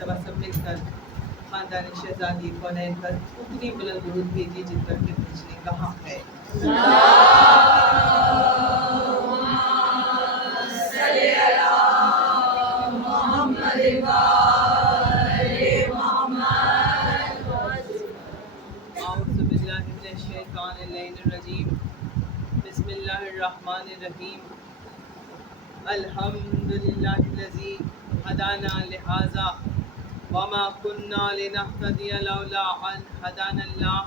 مرتبہ سب مل کر خاندان شہزادی کونین پر اتنی بلند درود بھیجی جن پر کے بھیجنے کا حق ہے۔ اعوذ باللہ من الشیطان اللعین الرجیم، بسم اللہ الرحمن الرحیم، الحمد للہ الذی ہدانا لہذا وما كنا لنهتدي لولا ان هدانا الله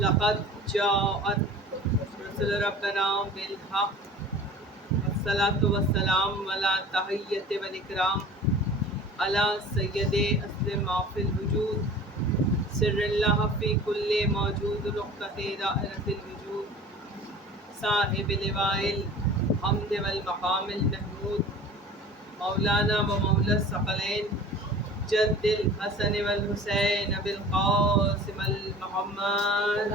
لقد جاءت رسل ربنا بالحق والصلاة والسلام على تحیت والاکرام على سید اصل ما فی الوجود سر اللہ فی کل موجود نقطۃ دائرۃ الوجود صاحب لواء الحمد والمقام المحمود مولانا و مولا الثقلین جد الحسن والحسین بالقاسم المحمد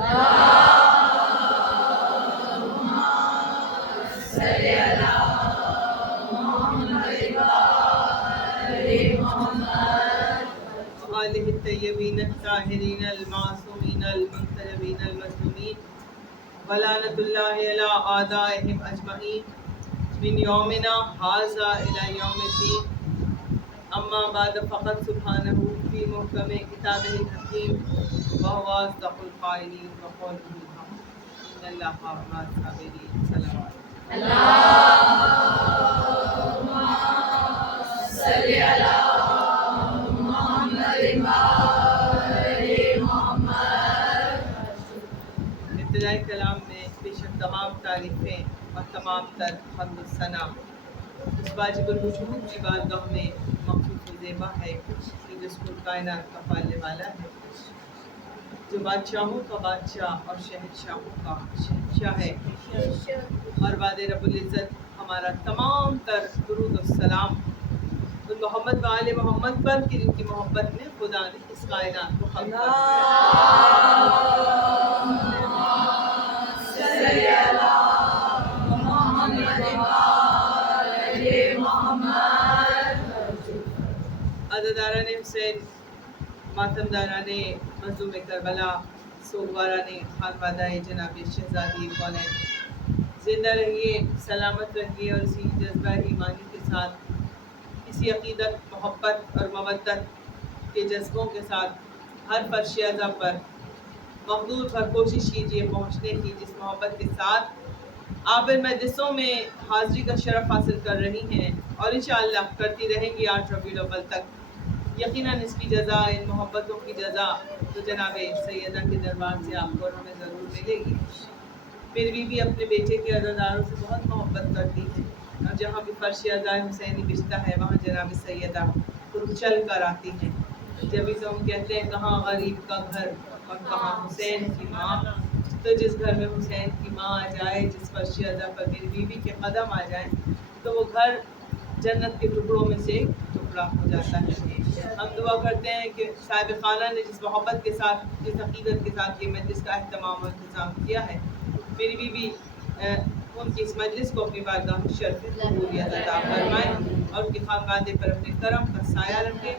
آلہ الطیبین الطاہرین المعصومین المنتجبین المظلومین ولعنۃ اللہ علی اعدائہم اجمعین من یومنا ھذا الی یوم الدین۔ اما بعد فقد سبحانہ فی محکم کتابہ الحکیم وہو اصدق القائلین وقولہ الحق ان اللہ مع الصابرین۔ صلوات ابتدائی کلام میں بے شک تمام تعریفیں اور تمام تر حمد و ثنا اس واجب الوجود کی بارگاہ میں مخصوص و زیبا ہے کہ جس کو کائنات کا پالنے والا ہے، جو بادشاہوں کا بادشاہ اور شہنشاہوں کا شہنشاہ ہے۔ اور بعد رب العزت ہمارا تمام تر درود و سلام ان محمد و آل محمد پر کہ جن کی محبت میں خدا نے اس کائنات کو خلق عزاداران حسین، ماتم داران مظلوم کربلا، سوگواران خانوادہ جناب شہزادی کونین، زندہ رہیے، سلامت رہیے اور اسی جذبہ ایمانی کے ساتھ، اسی عقیدت، محبت اور مودت کے جذبوں کے ساتھ ہر فرش اعضا پر مقدور پر کوشش کیجیے پہنچنے کی، جس محبت کے ساتھ آپ ان مجلسوں میں حاضری کا شرف حاصل کر رہی ہیں اور انشاءاللہ کرتی رہیں گی 8 ربیع الاول تک۔ یقیناً اس کی جزا، ان محبتوں کی جزا تو جناب سیدہ کے دربار سے آپ کو اور ہمیں ضرور ملے گی۔ میری بیوی اپنے بیٹے کے عزاداروں سے بہت محبت کرتی ہے اور جہاں بھی فرش عزائے حسینی بچتا ہے وہاں جناب سیدہ خود چل کر آتی ہیں۔ جبھی تو ہم کہتے ہیں کہاں غریب کا گھر اور کہاں حسین کی ماں، تو جس گھر میں حسین کی ماں آ جائے، جس فرش عزا پر میری بیوی کے قدم آ جائیں، تو وہ گھر جنت کے ٹکڑوں میں سے ٹکڑا ہو جاتا ہے۔ ہم دعا کرتے ہیں کہ صاحب خانہ نے جس محبت کے ساتھ، جس عقیدت کے ساتھ یہ مجلس کا اہتمام اور انتظام کیا ہے، میری بیوی ان کی اس مجلس کو اپنی بارگاہ میں شرف قبولیت عطا فرمائے اور ان کے خانوادے پر اپنے کرم کا سایہ رکھے۔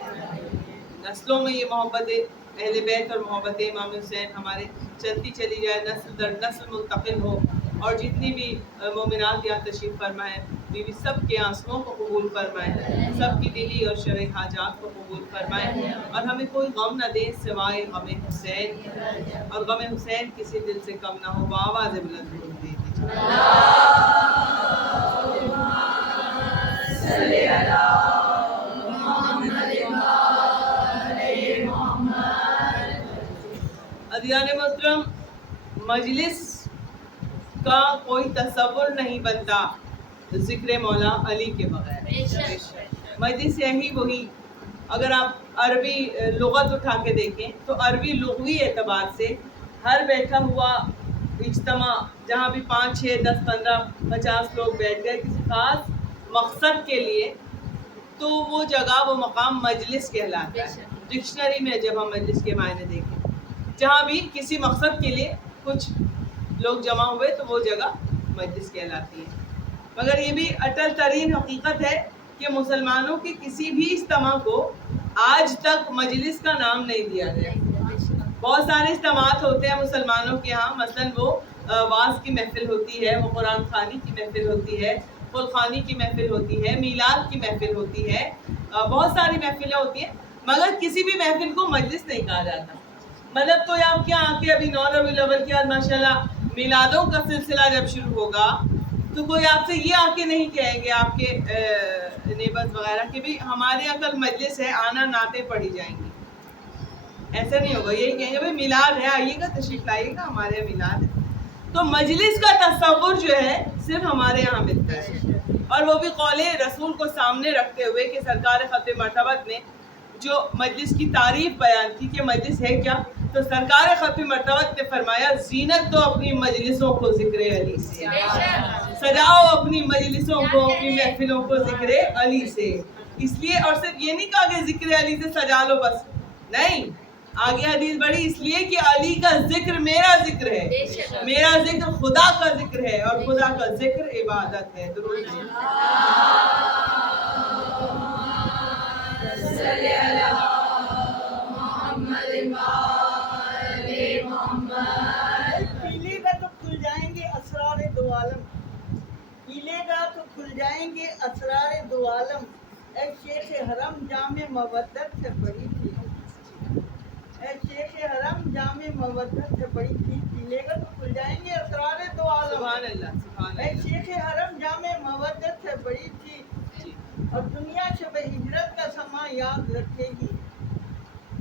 نسلوں میں یہ محبت اہل بیت اور محبت امام حسین ہمارے چلتی چلی جائے، نسل در نسل منتقل ہو، اور جتنی بھی مومنات یہاں تشریف فرمائیں بیوی سب کے آنسوؤں کو قبول فرمائیں، سب کی دلی اور شرعی حاجات کو قبول فرمائیں اور ہمیں کوئی غم نہ دیں سوائے غم حسین، اور غم حسین کسی دل سے کم نہ ہو۔ بآواز بلند درود دے دیجیے۔ عزیزان محترم، مجلس کا کوئی تصور نہیں بنتا ذکر مولا علی کے بغیر۔ مجلس یہی وہی، اگر آپ عربی لغت اٹھا کے دیکھیں تو عربی لغوی اعتبار سے ہر بیٹھا ہوا اجتماع جہاں بھی 5 6 10 15 50 لوگ بیٹھ گئے کسی خاص مقصد کے لیے، تو وہ جگہ، وہ مقام مجلس کہلاتا ہے۔ ڈکشنری میں جب ہم مجلس کے معنی دیکھیں، جہاں بھی کسی مقصد کے لیے کچھ لوگ جمع ہوئے تو وہ جگہ مجلس کہلاتی ہے۔ مگر یہ بھی اٹل ترین حقیقت ہے کہ مسلمانوں کے کسی بھی اجتماع کو آج تک مجلس کا نام نہیں دیا گیا. بہت سارے اجتماعات ہوتے ہیں مسلمانوں کے ہاں، مثلاً وہ واز کی محفل ہوتی ہے، وہ قرآن خوانی کی محفل ہوتی ہے، قرخوانی کی محفل ہوتی ہے، میلاد کی محفل ہوتی ہے، بہت ساری محفلیں ہوتی ہیں، مگر کسی بھی محفل کو مجلس نہیں کہا جاتا. مطلب تو آپ کیا آ کے ابھی 9 ربیع الاول کے بعد ماشاء اللہ میلادوں کا سلسلہ جب شروع ہوگا تو کوئی آپ سے یہ آ کے نہیں کہیں گے آپ کے نیبرز وغیرہ کہ بھی ہمارے یہاں کل مجلس ہے، آنا، نعتیں پڑھی جائیں گی. ایسا نہیں ہوگا، یہی کہیں گے بھائی میلاد ہے، آئیے گا، تشریف لائیے گا، ہمارے یہاں میلاد ہے. تو مجلس کا تصور جو ہے صرف ہمارے یہاں ملتا ہے، اور وہ بھی قول رسول کو سامنے رکھتے ہوئے کہ سرکار ختم مرتبت نے جو مجلس کی تعریف بیان کی کہ مجلس ہے کیا، تو سرکار ختم مرتبت نے فرمایا زینت دو اپنی مجلسوں کو ذکر علی سے، سجاؤ اپنی مجلسوں کو، اپنی محفلوں کو ذکر علی سے. اس لیے، اور صرف یہ نہیں کہا کہ ذکر علی سے سجا لو بس، نہیں، آگے حدیث بڑھی، اس لیے کہ علی کا ذکر میرا ذکر ہے، میرا ذکر خدا کا ذکر ہے، اور خدا کا ذکر عبادت ہے. درود پیلے گا تو کھل جائیں گے اسرار دو عالم، پیلے گا تو کھل جائیں گے اسرار دو عالم. اے شیخ حرم جامع مودت سے بڑی تھی، اے شیخ حرم جامع مودت سے بڑی تھی، پیلے گا تو کھل جائیں گے اسرار دو عالم. سبحان اللہ، سبحان اے اللہ. شیخ حرم جامع مودت سے بڑی تھی، اور دنیا شب ہجرت کا سما یاد رکھے گی.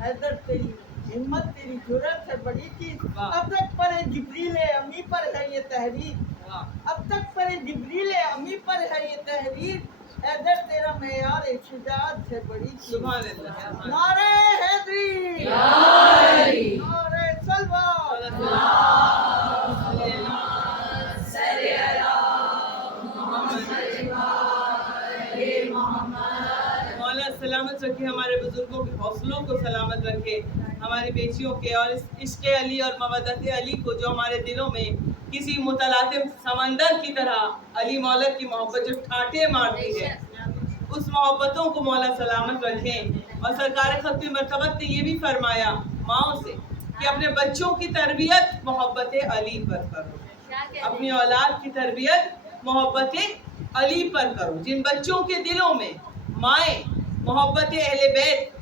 حیدر تیری ہمت، تیری جرأت سے بڑی تھی. اب تک پر جبریل امی پر ہے یہ تحریر، اب تک پر جبریل امی پر ہے یہ تحریر. حیدر تیرا معیار شجاعت سے بڑی تھی. سبحان اللہ. نعرہ حیدری، نعرہ صلوات. مولا سلامت رکھے، ہمارے بزرگوں کے حوصلوں کو سلامت رکھے، ہماری بیٹیوں کے اور اس عشق علی اور مودت علی کو جو ہمارے دلوں میں کسی متلاطم سمندر کی طرح علی مولا کی محبت جو ٹھاٹھے مارتی ہے، اس محبتوں کو مولا سلامت رکھیں. اور سرکار ختم مرتبت نے یہ بھی فرمایا ماؤں سے کہ اپنے بچوں کی تربیت محبت علی پر کرو، اپنی اولاد کی تربیت محبت علی پر کرو. جن بچوں کے دلوں میں مائیں محبت اہل بیت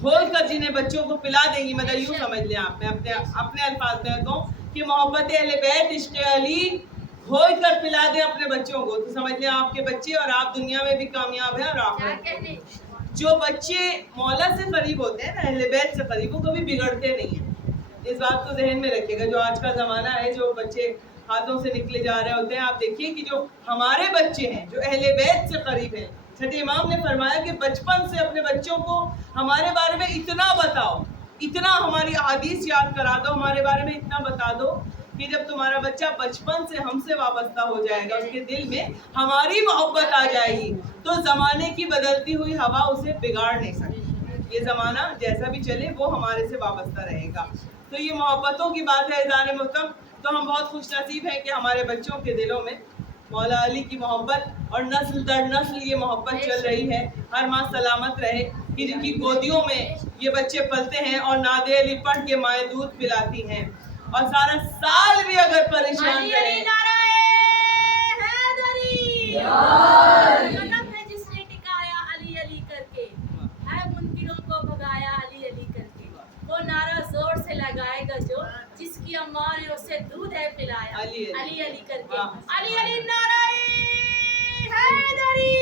کھول کر جنہیں بچوں کو پلا دیں گی، مطلب یوں سمجھ لیں آپ، میں اپنے الفاظ میں کہوں کہ محبت اہل بیت عشق علی کھول کر پلا دیں اپنے بچوں کو، تو سمجھ لیں آپ کے بچے اور آپ دنیا میں بھی کامیاب ہیں اور آخرت میں. جو بچے مولا سے قریب ہوتے ہیں نا، اہل بیت سے قریب، وہ کبھی بگڑتے نہیں ہیں. اس بات کو ذہن میں رکھیے گا. جو آج کا زمانہ ہے، جو بچے ہاتھوں سے نکلے جا رہے ہوتے ہیں، آپ دیکھیے کہ جو ہمارے بچے ہیں جو اہل بیت سے قریب ہیں، چھٹے امام نے فرمایا کہ بچپن سے اپنے بچوں کو ہمارے بارے میں اتنا بتاؤ، اتنا ہماری احادیث یاد کرا دو، ہمارے بارے میں اتنا بتا دو کہ جب تمہارا بچہ بچپن سے ہم سے وابستہ ہو جائے گا، اس کے دل میں ہماری محبت آ جائے گی، تو زمانے کی بدلتی ہوئی ہوا اسے بگاڑ نہیں سکتی. یہ زمانہ جیسا بھی چلے وہ ہمارے سے وابستہ رہے گا. تو یہ محبتوں کی بات ہے اذان محترم. تو ہم بہت خوش نصیب ہیں کہ ہمارے بچوں کے دلوں میں مولا علی کی محبت اور نسل در نسل یہ محبت چل رہی ہے. ہر ماں سلامت رہے کہ جن کی گودیوں میں یہ بچے پلتے ہیں اور ناد علی پڑھ کے مائیں دودھ پلاتی ہیں، اور سارا سال بھی اگر پریشان رہے. جس نے ٹکایا علی علی کر کے، ہے منکروں کو بھگایا علی علی کر کے، وہ نعرہ زور سے لگائے گا جو جس کی اماں نے اسے دودھ ہے پلایا علی علی کر کے. علی علی نعرہ حیدری،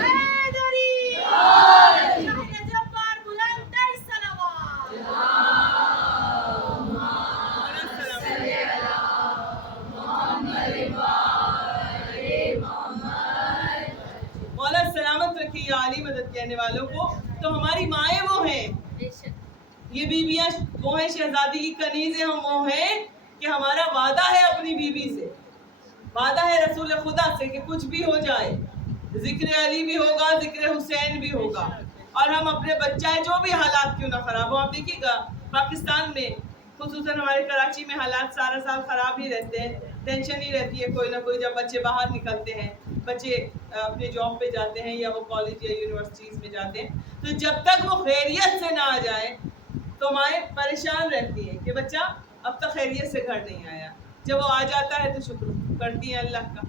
حیدری، شاہد جبار بلند در صلوات. مولا سلامت رکھے یہ عالی مدد کہنے والوں کو. تو ہماری مائیں وہ ہیں، یہ بیویاں وہ ہیں، شہزادی کی کنیزیں ہم وہ ہیں کہ ہمارا وعدہ ہے اپنی بیوی سے، وعدہ ہے رسول خدا سے کہ کچھ بھی ہو جائے، ذکر علی بھی ہوگا، ذکر حسین بھی ہوگا، اور ہم اپنے بچہ جو بھی حالات کیوں نہ خراب ہو. آپ دیکھیے گا پاکستان میں، خصوصاً ہمارے کراچی میں حالات سارا سال خراب ہی رہتے ہیں، ٹینشن ہی رہتی ہے کوئی نہ کوئی جب بچے باہر نکلتے ہیں. بچے اپنے جاب پہ جاتے ہیں یا وہ کالج یا یونیورسٹیز میں جاتے ہیں، تو جب تک وہ خیریت سے نہ آ جائیں تو مائیں پریشان رہتی ہیں کہ بچہ اب تک خیریت سے گھر نہیں آیا. جب وہ آ جاتا ہے تو شکر کرتی ہیں اللہ کا.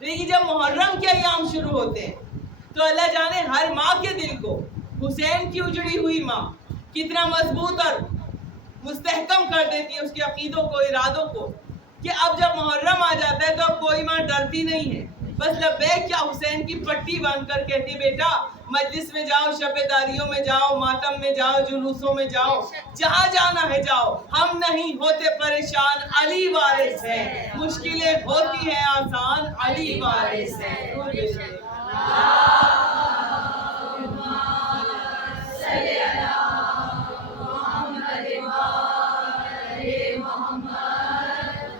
لیکن جب محرم کے ایام شروع ہوتے ہیں تو اللہ جانے ہر ماں کے دل کو حسین کی اجڑی ہوئی ماں کتنا مضبوط اور مستحکم کر دیتی ہے اس کے عقیدوں کو، ارادوں کو، کہ اب جب محرم آ جاتا ہے تو اب کوئی ماں ڈرتی نہیں ہے، بس لبیک یا حسین کی پٹی باندھ کر کہتی ہے بیٹا مجلس میں جاؤ، شب داریوں میں جاؤ، ماتم میں جاؤ، جلوسوں میں جاؤ، جہاں جانا ہے جاؤ، ہم نہیں ہوتے پریشان، علی وارث ہے، مشکلیں ہوتی ہیں آسان، علی وارث ہے.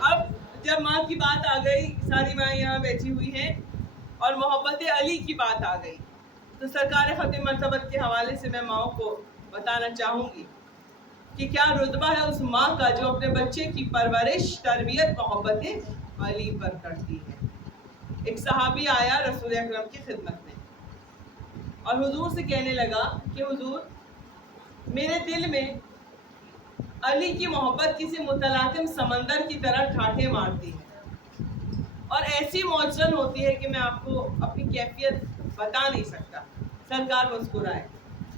اب جب ماں کی بات آ گئی، ساری ماں یہاں بیٹھی ہوئی ہیں اور محبت علی کی بات آ گئی، تو سرکار ختم مرتبت کے حوالے سے میں ماؤں کو بتانا چاہوں گی کہ کیا رتبہ ہے اس ماں کا جو اپنے بچے کی پرورش، تربیت محبت علی پر کرتی ہے. ایک صحابی آیا رسول اکرم کی خدمت میں اور حضور سے کہنے لگا کہ حضور میرے دل میں علی کی محبت کسی متلاطم سمندر کی طرح ٹھاٹھے مارتی ہے اور ایسی موجزن ہوتی ہے کہ میں آپ کو اپنی کیفیت بتا نہیں سکتا. سرکار مسکرائے.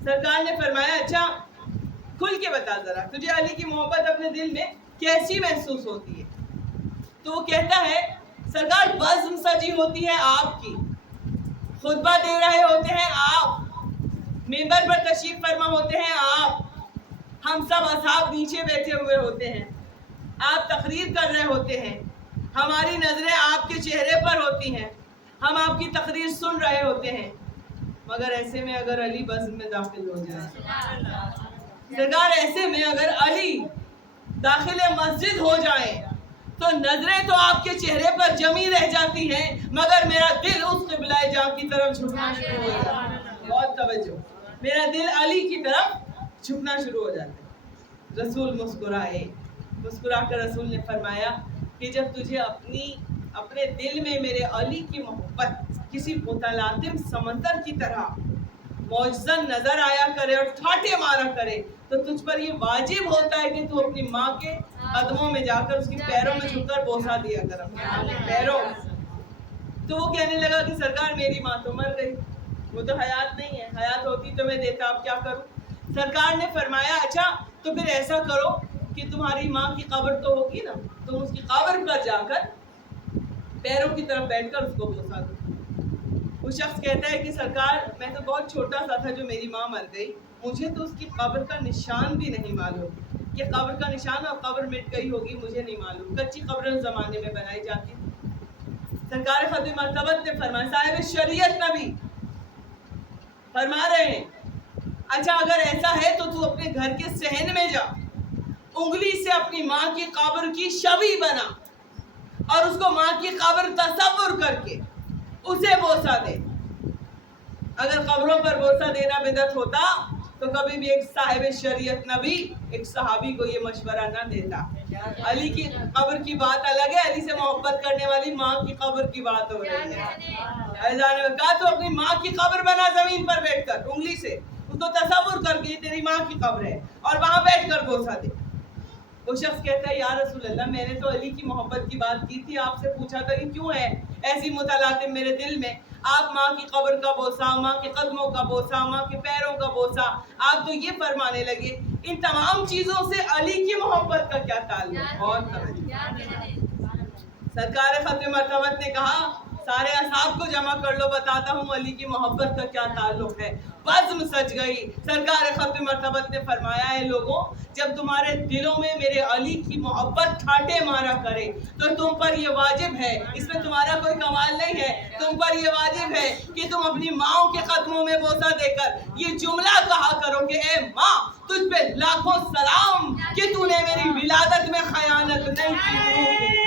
سرکار نے فرمایا اچھا کھل کے بتا ذرا تجھے علی کی محبت اپنے دل میں کیسی محسوس ہوتی ہے. تو وہ کہتا ہے سرکار بزم سجی ہوتی ہے آپ کی، خطبہ دے رہے ہوتے ہیں آپ، منبر پر تشریف فرما ہوتے ہیں آپ، ہم سب اصحاب نیچے بیٹھے ہوئے ہوتے ہیں، آپ تقریر کر رہے ہوتے ہیں، ہماری نظریں آپ کے چہرے پر ہوتی ہیں، ہم آپ کی تقریر سن رہے ہوتے ہیں، مگر ایسے میں اگر علی بزم میں داخل ہو جائے، سرکار ایسے میں اگر علی داخل مسجد ہو جائیں تو نظریں تو آپ کے چہرے پر جمی رہ جاتی ہیں مگر میرا دل اس قبلہ جاں کی طرف جھکنا شروع ہو جاتا ہے. بہت توجہ، میرا دل علی کی طرف جھکنا شروع ہو جاتا ہے. رسول مسکرائے. مسکرا کر رسول نے فرمایا کہ جب تجھے اپنے دل میں میرے علی کی محبت کسی متلاطم سمندر کی طرح معجزن نظر آیا کرے اور ٹھاٹے مارا کرے تو تجھ پر یہ واجب ہوتا ہے کہ تو اپنی ماں کے قدموں میں جا کر اس کی پیروں میں جھک کر بوسہ دیا کر اپنے ماں کے پیروں. تو وہ کہنے لگا کہ سرکار میری ماں تو مر گئی، وہ تو حیات نہیں ہے، حیات ہوتی تو میں دیتا، اب کیا کروں. سرکار نے فرمایا اچھا تو پھر ایسا کرو کہ تمہاری ماں کی قبر تو ہوگی نا، تم اس کی قبر پر جا کر پیروں کی طرف بیٹھ کر اس کو بوسہ دو. وہ شخص کہتا ہے کہ سرکار میں تو بہت چھوٹا سا تھا جو میری ماں مر گئی، مجھے تو اس کی قبر کا نشان بھی نہیں معلوم کہ قبر کا نشان اور قبر مٹ گئی ہوگی، مجھے نہیں معلوم. کچی قبریں اس زمانے میں بنائی جاتی. سرکار ختم مرتبت نے فرمایا، صاحب شریعت نبی فرما رہے ہیں اچھا اگر ایسا ہے تو تو اپنے گھر کے صحن میں جا، انگلی سے اپنی ماں کی قبر کی شبیہ بنا اور اس کو ماں کی قبر تصور کر کے اسے بوسہ دے. اگر قبروں پر بوسہ دینا بدعت ہوتا تو کبھی بھی ایک صاحب شریعت نبی ایک صحابی کو یہ مشورہ نہ دیتا. علی کی قبر کی بات الگ ہے، علی سے محبت کرنے والی ماں کی قبر کی بات ہو رہی ہے. کہا تو اپنی ماں کی قبر بنا زمین پر بیٹھ کر انگلی سے اس کو تصور کر کے تیری ماں کی قبر ہے اور وہاں بیٹھ کر بوسہ دے. وہ شخص کہتا ہے یا رسول اللہ میں نے تو علی کی محبت کی بات کی تھی، آپ سے پوچھا تھا کہ کیوں ہے ایسی متلاطم میرے دل میں. آپ ماں کی قبر کا بوسہ، ماں کے قدموں کا بوسہ، ماں کے پیروں کا بوسہ، آپ تو یہ فرمانے لگے، ان تمام چیزوں سے علی کی محبت کا کیا تعلق؟ اور سرکار ختم مرتبت نے کہا سارے اصحاب کو جمع کر لو، بتاتا ہوں علی کی محبت کا کیا تعلق ہے. بزم سج گئی. سرکار ختم مرتبت نے فرمایا ہے لوگوں جب تمہارے دلوں میں میرے علی کی محبت ٹھاٹے مارا کرے تو تم پر یہ واجب ہے، اس میں تمہارا کوئی کمال نہیں ہے، تم پر یہ واجب ہے کہ تم اپنی ماں کے قدموں میں بوسہ دے کر یہ جملہ کہا کرو کہ اے ماں تجھ پہ لاکھوں سلام کہ تو نے میری ولادت میں خیانت نہیں کی.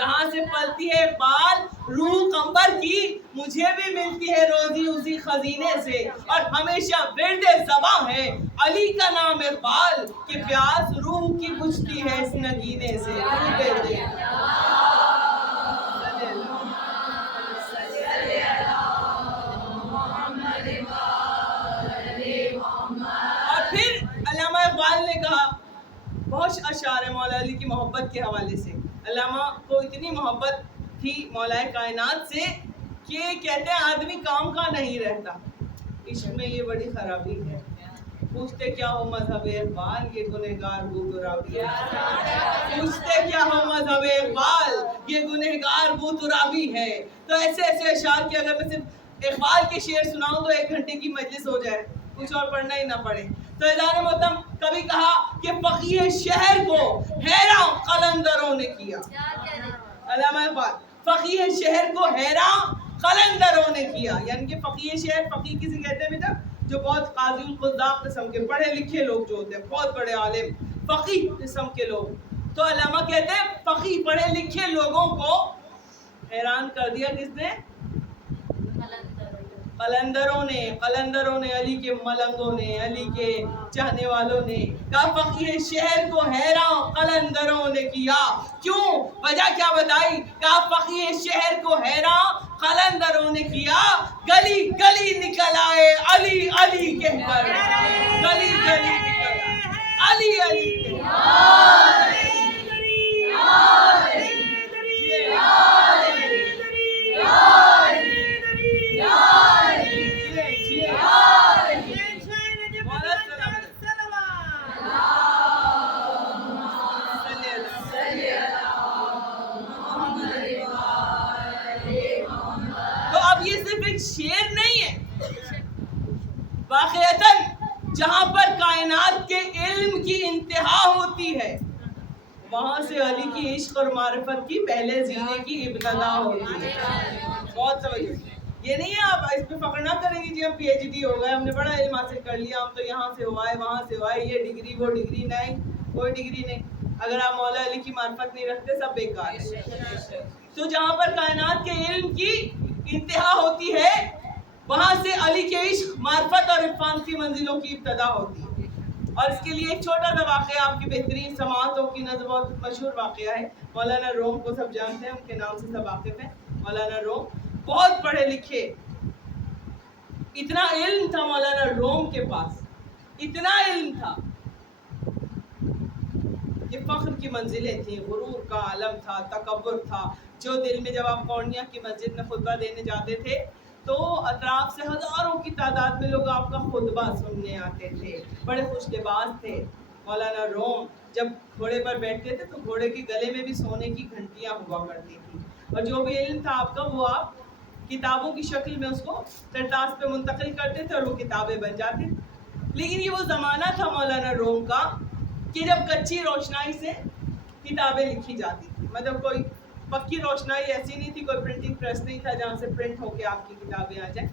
جہاں سے پلتی ہے اقبال روح قمبر کی، مجھے بھی ملتی ہے روزی اسی خزینے سے، اور ہمیشہ ورد زباں ہے علی کا نام اقبال، کہ پیاس روح کی بجھتی ہے اس نگینے سے۔ اور پھر علامہ اقبال نے کہا، بہت اشعار ہے مولا علی کی محبت کے حوالے سے۔ علامہ کو اتنی محبت تھی مولا کائنات سے کہ کہتے ہیں آدمی کام کا نہیں رہتا۔ عشق میں یہ بڑی خرابی ہے، پوچھتے کیا ہو مذہب اقبال یہ گنہگار بو ترابی ہے، پوچھتے کیا ہو مذہب اقبال یہ گنہگار بو ترابی ہے۔ تو ایسے ایسے اشعار کہ اگر میں صرف اقبال کے شعر سناؤں تو 1 گھنٹے کی مجلس ہو جائے، کچھ اور پڑھنا ہی نہ پڑے۔ تو اذان محترم کبھی کہا کہ فقیہ شہر کو حیران قلندروں نے کیا، علامہ اقبال فقیہ شہر کو حیران قلندروں نے کیا، یعنی کہ فقیہ شہر، فقیہ کسی کہتے ہیں بیٹا جو بہت قاضی القضاء قسم کے پڑھے لکھے لوگ جو ہوتے ہیں، بہت بڑے عالم فقیہ قسم کے لوگ۔ تو علامہ کہتے ہیں فقیہ پڑھے لکھے لوگوں کو حیران کر دیا کس نے؟ قلندروں نے، علی کے ملنگوں نے، علی کے چاہنے والوں نے کہا فقیہ شہر کو حیران قلندروں نے کیا۔ کیوں؟ وجہ کیا بتائی؟ کہا فقیہ شہر کو حیران قلندروں نے کیا، گلی گلی نکل آئے علی علی کہہ کر، گلی گلی نکل آئے علی علی کہہ کر۔ شعر نہیں ہے، واقعتاً جہاں پر کائنات کے علم کی انتہا ہوتی ہے وہاں سے علی کی عشق اور معرفت کی پہلے زینے کی ابتدا ہوتی ہے۔ بہت توجہ، یہ نہیں ہے آپ اس پہ فخر نہ کریں گے جی ہم پی ایچ ڈی ہو گئے، ہم نے بڑا علم حاصل کر لیا، ہم تو یہاں سے ہوا ہے وہاں سے ہوا ہے، یہ ڈگری وہ ڈگری، نہیں، کوئی ڈگری نہیں۔ اگر آپ مولا علی کی معرفت نہیں رکھتے سب بیکار ہے۔ تو جہاں پر کائنات کے علم کی انتہا ہوتی ہے وہاں سے علی کے عشق، معرفت اور عرفان کی منزلوں کی ابتدا ہوتی ہے۔ اور اس کے لیے ایک چھوٹا سا واقعہ آپ کی بہترین سماعتوں کی نظر بہت مشہور واقعہ ہے۔ مولانا روم کو سب جانتے ہیں، ان کے نام سے سب واقف ہیں۔ مولانا روم بہت پڑھے لکھے، اتنا علم تھا مولانا روم کے پاس، اتنا علم تھا کہ فخر کی منزلیں تھیں، غرور کا عالم تھا، تکبر تھا۔ جو دل میں جب آپ پورنیا کی مسجد میں خطبہ دینے جاتے تھے تو اطراف سے ہزاروں کی تعداد میں لوگ آپ کا خطبہ سننے آتے تھے، بڑے خوش لباس تھے۔ مولانا روم جب گھوڑے پر بیٹھتے تھے تو گھوڑے کے گلے میں بھی سونے کی گھنٹیاں ہوا کرتی تھی، اور جو بھی علم تھا آپ کا وہ آپ کتابوں کی شکل میں اس کو کرتاس پہ منتقل کرتے تھے اور وہ کتابیں بن جاتی تھیں۔ لیکن یہ وہ زمانہ تھا مولانا روم کا کہ جب کچی روشنائی سے کتابیں لکھی جاتی تھی، مطلب کوئی پکی روشنائی ایسی نہیں تھی، کوئی پرنٹنگ پریس نہیں تھا جہاں سے پرنٹ ہو کے آپ کی کتابیں آ جائیں،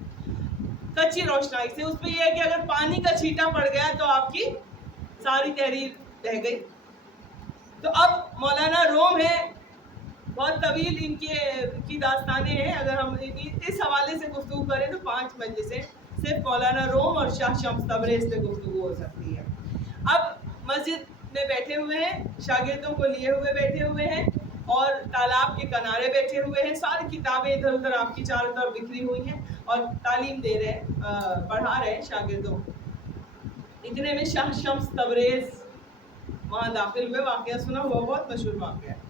کچی روشنائی سے۔ اس پہ یہ ہے کہ اگر پانی کا چھینٹا پڑ گیا تو آپ کی ساری تحریر رہ گئی۔ تو اب مولانا روم ہے، بہت طویل ان کی داستانیں ہیں، اگر ہم اس حوالے سے گفتگو کریں تو 5 مجلسیں صرف مولانا روم اور شاہ شمس تبریز پہ گفتگو ہو سکتی ہے۔ اب مسجد میں بیٹھے ہوئے ہیں، شاگردوں کو لیے ہوئے بیٹھے ہوئے ہیں اور تالاب کے کنارے بیٹھے ہوئے ہیں، ساری کتابیں ادھر ادھر آپ کی چاروں طرف بکھری ہوئی ہیں اور تعلیم دے رہے ہیں، پڑھا رہے ہیں شاگردوں کو۔ اتنے میں شاہ شمس تبریز وہاں داخل ہوئے، واقعہ سنا ہوا، بہت مشہور واقعہ ہے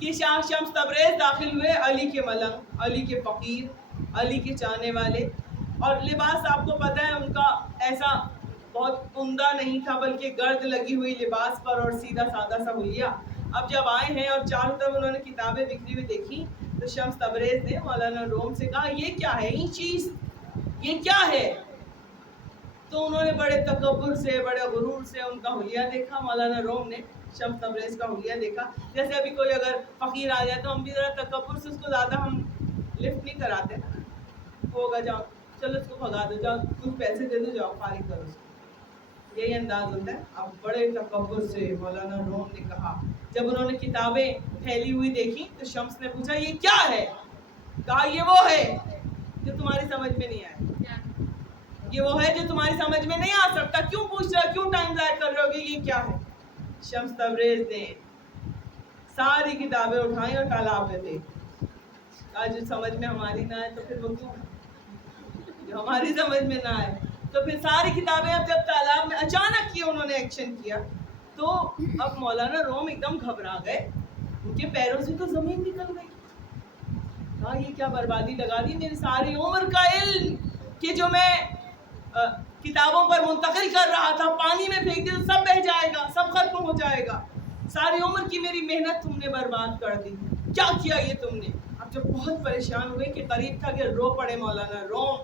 کہ شاہ شمس تبریز داخل ہوئے، علی کے ملنگ، علی کے فقیر، علی کے چاہنے والے، اور لباس آپ کو پتہ ہے ان کا ایسا بہت عمدہ نہیں تھا، بلکہ گرد لگی ہوئی لباس پر اور سیدھا سادہ سا حلیہ۔ اب جب آئے ہیں اور چاروں طرف انہوں نے کتابیں بکھری ہوئی دیکھی تو شمس تبریز نے مولانا روم سے کہا یہ کیا ہے، یہ چیز یہ کیا ہے؟ تو انہوں نے بڑے تکبر سے، بڑے غرور سے ان کا حلیہ دیکھا۔ مولانا روم نے شمس تبریز کا حلیہ دیکھا، جیسے ابھی کوئی اگر فقیر آ جائے تو ہم بھی ذرا تکبر سے اس کو زیادہ ہم لفٹ نہیں کراتے نا، ہوگا جاؤ چلو اس کو بھگا دو، جاؤ کچھ پیسے دے دو، جاؤ فارغ کرو اس کو، یہی انداز ہوتا ہے. اب بڑے تکبر سے مولانا روم نے کہا, جب انہوں نے کتابیں پھیلی ہوئی دیکھی تو شمس نے پوچھا یہ کیا ہے؟ کہا یہ وہ ہے جو تمہاری سمجھ میں نہیں آئے, یہ وہ ہے جو تمہاری سمجھ میں نہیں آ سکتا. کیوں پوچھ رہے ہو, کیوں ٹائم ضائع کر رہے ہو کہ یہ کیا ہے؟ شمس تبریز نے ساری کتابیں اٹھائیں اور تالاب میں دے. آج سمجھ میں ہماری نہ آئے تو پھر وہ کیوں, جو ہماری سمجھ میں نہ آئے تو پھر ساری کتابیں. اب جب تالاب میں اچانک کیا انہوں نے ایکشن کیا تو اب مولانا روم ایک دم گھبرا گئے, ان کے پیروں سے تو زمین نکل گئی. کہا یہ کیا بربادی لگا دی میری ساری عمر کا علم کہ جو میں کتابوں پر منتقل کر رہا تھا, پانی میں پھینک دیا سب بہہ جائے گا, سب ختم ہو جائے گا. ساری عمر کی میری محنت تم نے برباد کر دی, کیا کیا یہ تم نے؟ اب جب بہت پریشان ہوئے کہ قریب تھا کہ رو پڑے مولانا روم,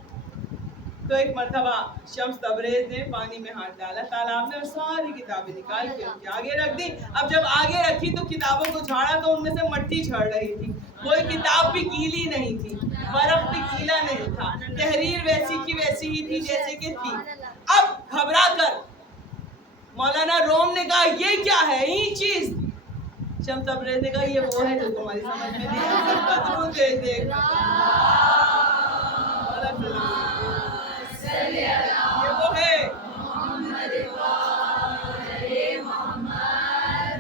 تو ایک مرتبہ شمس تبریز نے پانی میں ہاتھ ڈالا تالاب میں اور ساری کتابیں نکال کے ان کے آگے رکھ دی. اب جب آگے رکھی تو کتابوں کو جھاڑا تو ان میں سے مٹی جھڑ رہی تھی. کوئی کتاب بھی گیلی نہیں تھی, برف بھی گیلا نہیں تھا, تحریر ویسی کی ویسی ہی تھی جیسے کہ تھی. اب گھبرا کر مولانا روم نے کہا یہ کیا ہے یہ چیز؟ شمس تبریز نے کہا یہ وہ ہے جو تمہاری سمجھ میں نہیں آ سکتا. درود بھیج دے یہ وہ ہے.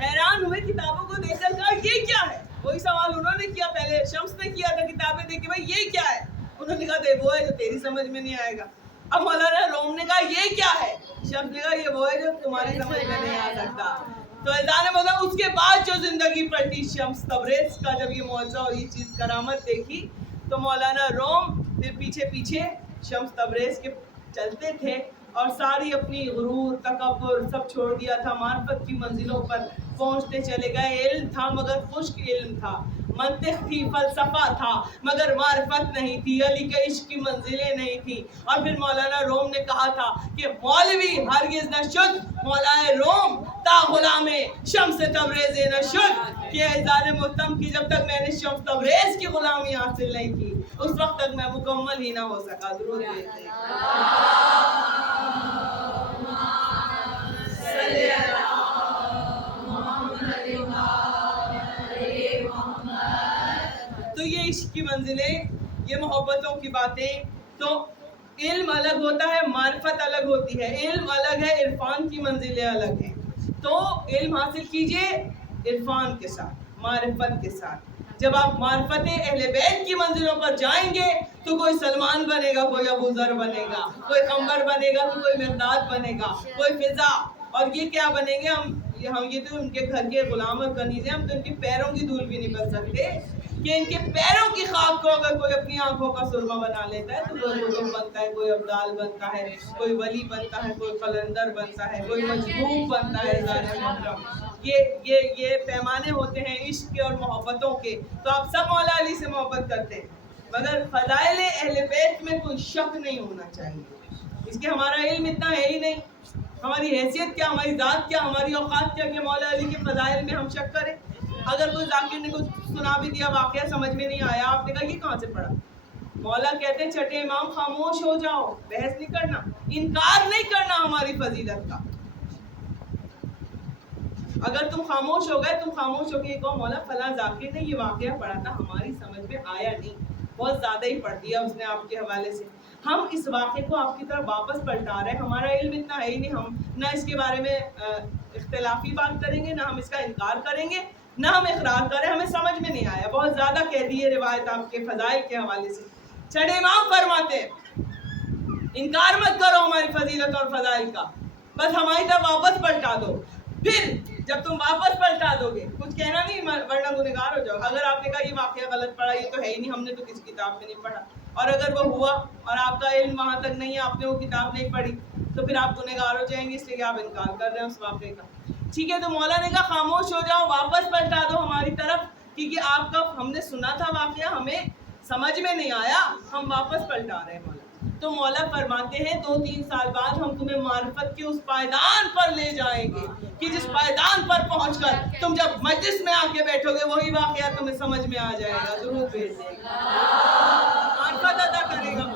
حیران ہوئے کتابوں کو دیکھ کر, کہا یہ کیا ہے؟ وہی سوال انہوں نے کیا, پہلے شمس نے کیا تھا کتابیں دیکھ کے, بھائی یہ کیا ہے؟ انہوں نے کہا وہ ہے جو تیری سمجھ میں نہیں آئے گا. اب مولانا روم نے کہا یہ کیا ہے؟ شمس نے کہا یہ وہ ہے جو تمہاری سمجھ میں نہیں آ سکتا. تو ایزان مطلب اس کے بعد جو زندگی پلٹی شمس تبریز کا, جب یہ معجزہ اور یہ چیز کرامت دیکھی تو مولانا روم پھر پیچھے پیچھے شمس تبریز کے چلتے تھے اور ساری اپنی غرور تکبر سب چھوڑ دیا تھا, معرفت کی منزلوں پر پہنچتے چلے گئے. علم تھا مگر خشک علم تھا, منطق تھی فلسفہ تھا مگر معرفت نہیں تھی, علی کے عشق کی منزلیں نہیں تھی. اور پھر مولانا روم نے کہا تھا کہ مولوی ہرگز نہ شد مولا روم تا غلام شمس تبریز نہ شد, کہ اعزار محتم کی جب تک میں نے شمس تبریز کی غلامی حاصل نہیں کی اس وقت تک میں مکمل ہی نہ ہو سکا. درود بھیجتے تو یہ عشق کی منزلیں, یہ محبتوں کی باتیں. تو علم الگ ہوتا ہے, معرفت الگ ہوتی ہے. علم الگ ہے, عرفان کی منزلیں الگ ہیں. تو علم حاصل کیجئے عرفان کے ساتھ, معرفت کے ساتھ. جب آپ معرفت اہل بیت کی منزلوں پر جائیں گے تو کوئی سلمان بنے گا, کوئی ابو ذر بنے گا, کوئی قمر بنے گا, تو کوئی مقداد بنے گا, کوئی فضا. اور یہ کیا بنیں گے ہم یہ تو ان کے گھر کے غلام اور کنیز ہیں, ہم تو ان کے پیروں کی دھول بھی نہیں بن سکتے. کہ ان کے پیروں کی خاک کو اگر کوئی اپنی آنکھوں کا سرما بنا لیتا ہے تو کوئی حکم بنتا ہے, کوئی ابدال بنتا ہے, کوئی ولی بنتا ہے, کوئی قلندر بنتا ہے, کوئی مجذوب بنتا ہے. یہ پیمانے ہوتے ہیں عشق کے اور محبتوں کے. تو آپ سب مولا علی سے محبت کرتے ہیں مگر فضائل اہل بیت میں کوئی شک نہیں ہونا چاہیے. اس کے ہمارا علم اتنا ہے ہی نہیں, ہماری حیثیت کیا, ہماری ذات کیا, ہماری اوقات کیا کہ مولا علی کے فضائل میں ہم شک کریں. اگر کوئی ذاکر نے کچھ سنا بھی دیا, واقعہ سمجھ میں نہیں آیا, آپ نے کہا یہ کہاں سے پڑھا؟ مولا کہتے ہیں چھٹے امام خاموش ہو جاؤ, بحث نہیں کرنا, انکار نہیں کرنا ہماری فضیلت کا. اگر تم خاموش ہو گئے, تم خاموش ہو کے کہو مولا فلاں ذاکر نے یہ واقعہ پڑھا تھا, ہماری سمجھ میں آیا نہیں, بہت زیادہ ہی پڑھ دیا اس نے آپ کے حوالے سے, ہم اس واقعے کو آپ کی طرف واپس پلٹا رہے ہیں. ہمارا علم اتنا ہے ہی نہیں, ہم نہ اس کے بارے میں اختلافی بات کریں گے, نہ ہم اس کا انکار کریں گے, نہ ہم اقرار کریں, ہمیں سمجھ میں نہیں آیا. بہت زیادہ کہہ دی ہے روایت آپ کے فضائل کے حوالے سے. چھٹے امام فرماتے انکار مت کرو ہماری فضیلت اور فضائل کا, بس ہماری طرف واپس پلٹا دو. پھر جب تم واپس پلٹا دو گے, کچھ کہنا نہیں ورنہ گنہگار ہو جاؤ. اگر آپ نے کہا یہ واقعہ غلط پڑھا, یہ تو ہے ہی نہیں, ہم نے تو کسی کتاب میں نہیں پڑھا, اور اگر وہ ہوا اور آپ کا علم وہاں تک نہیں ہے, آپ نے وہ کتاب نہیں پڑھی, تو پھر آپ گنہگار ہو جائیں گے, اس لیے کہ آپ انکار کر رہے ہیں اس واقعے کا. ٹھیک ہے, تو مولا نے کہا خاموش ہو جاؤ, واپس پلٹا دو ہماری طرف, کیونکہ آپ کا ہم نے سنا تھا واقعہ, ہمیں سمجھ میں نہیں آیا, ہم واپس پلٹا رہے ہیں. مولا تو مولا فرماتے ہیں 2-3 سال بعد ہم تمہیں معرفت کے اس پائدان پر لے جائیں گے کہ جس پائدان پر پہنچ کر تم جب مجلس میں آ کے بیٹھو گے وہی واقعہ تمہیں سمجھ میں آ جائے گا. ضرور بھیج دے گا, معرفت ادا کرے گا.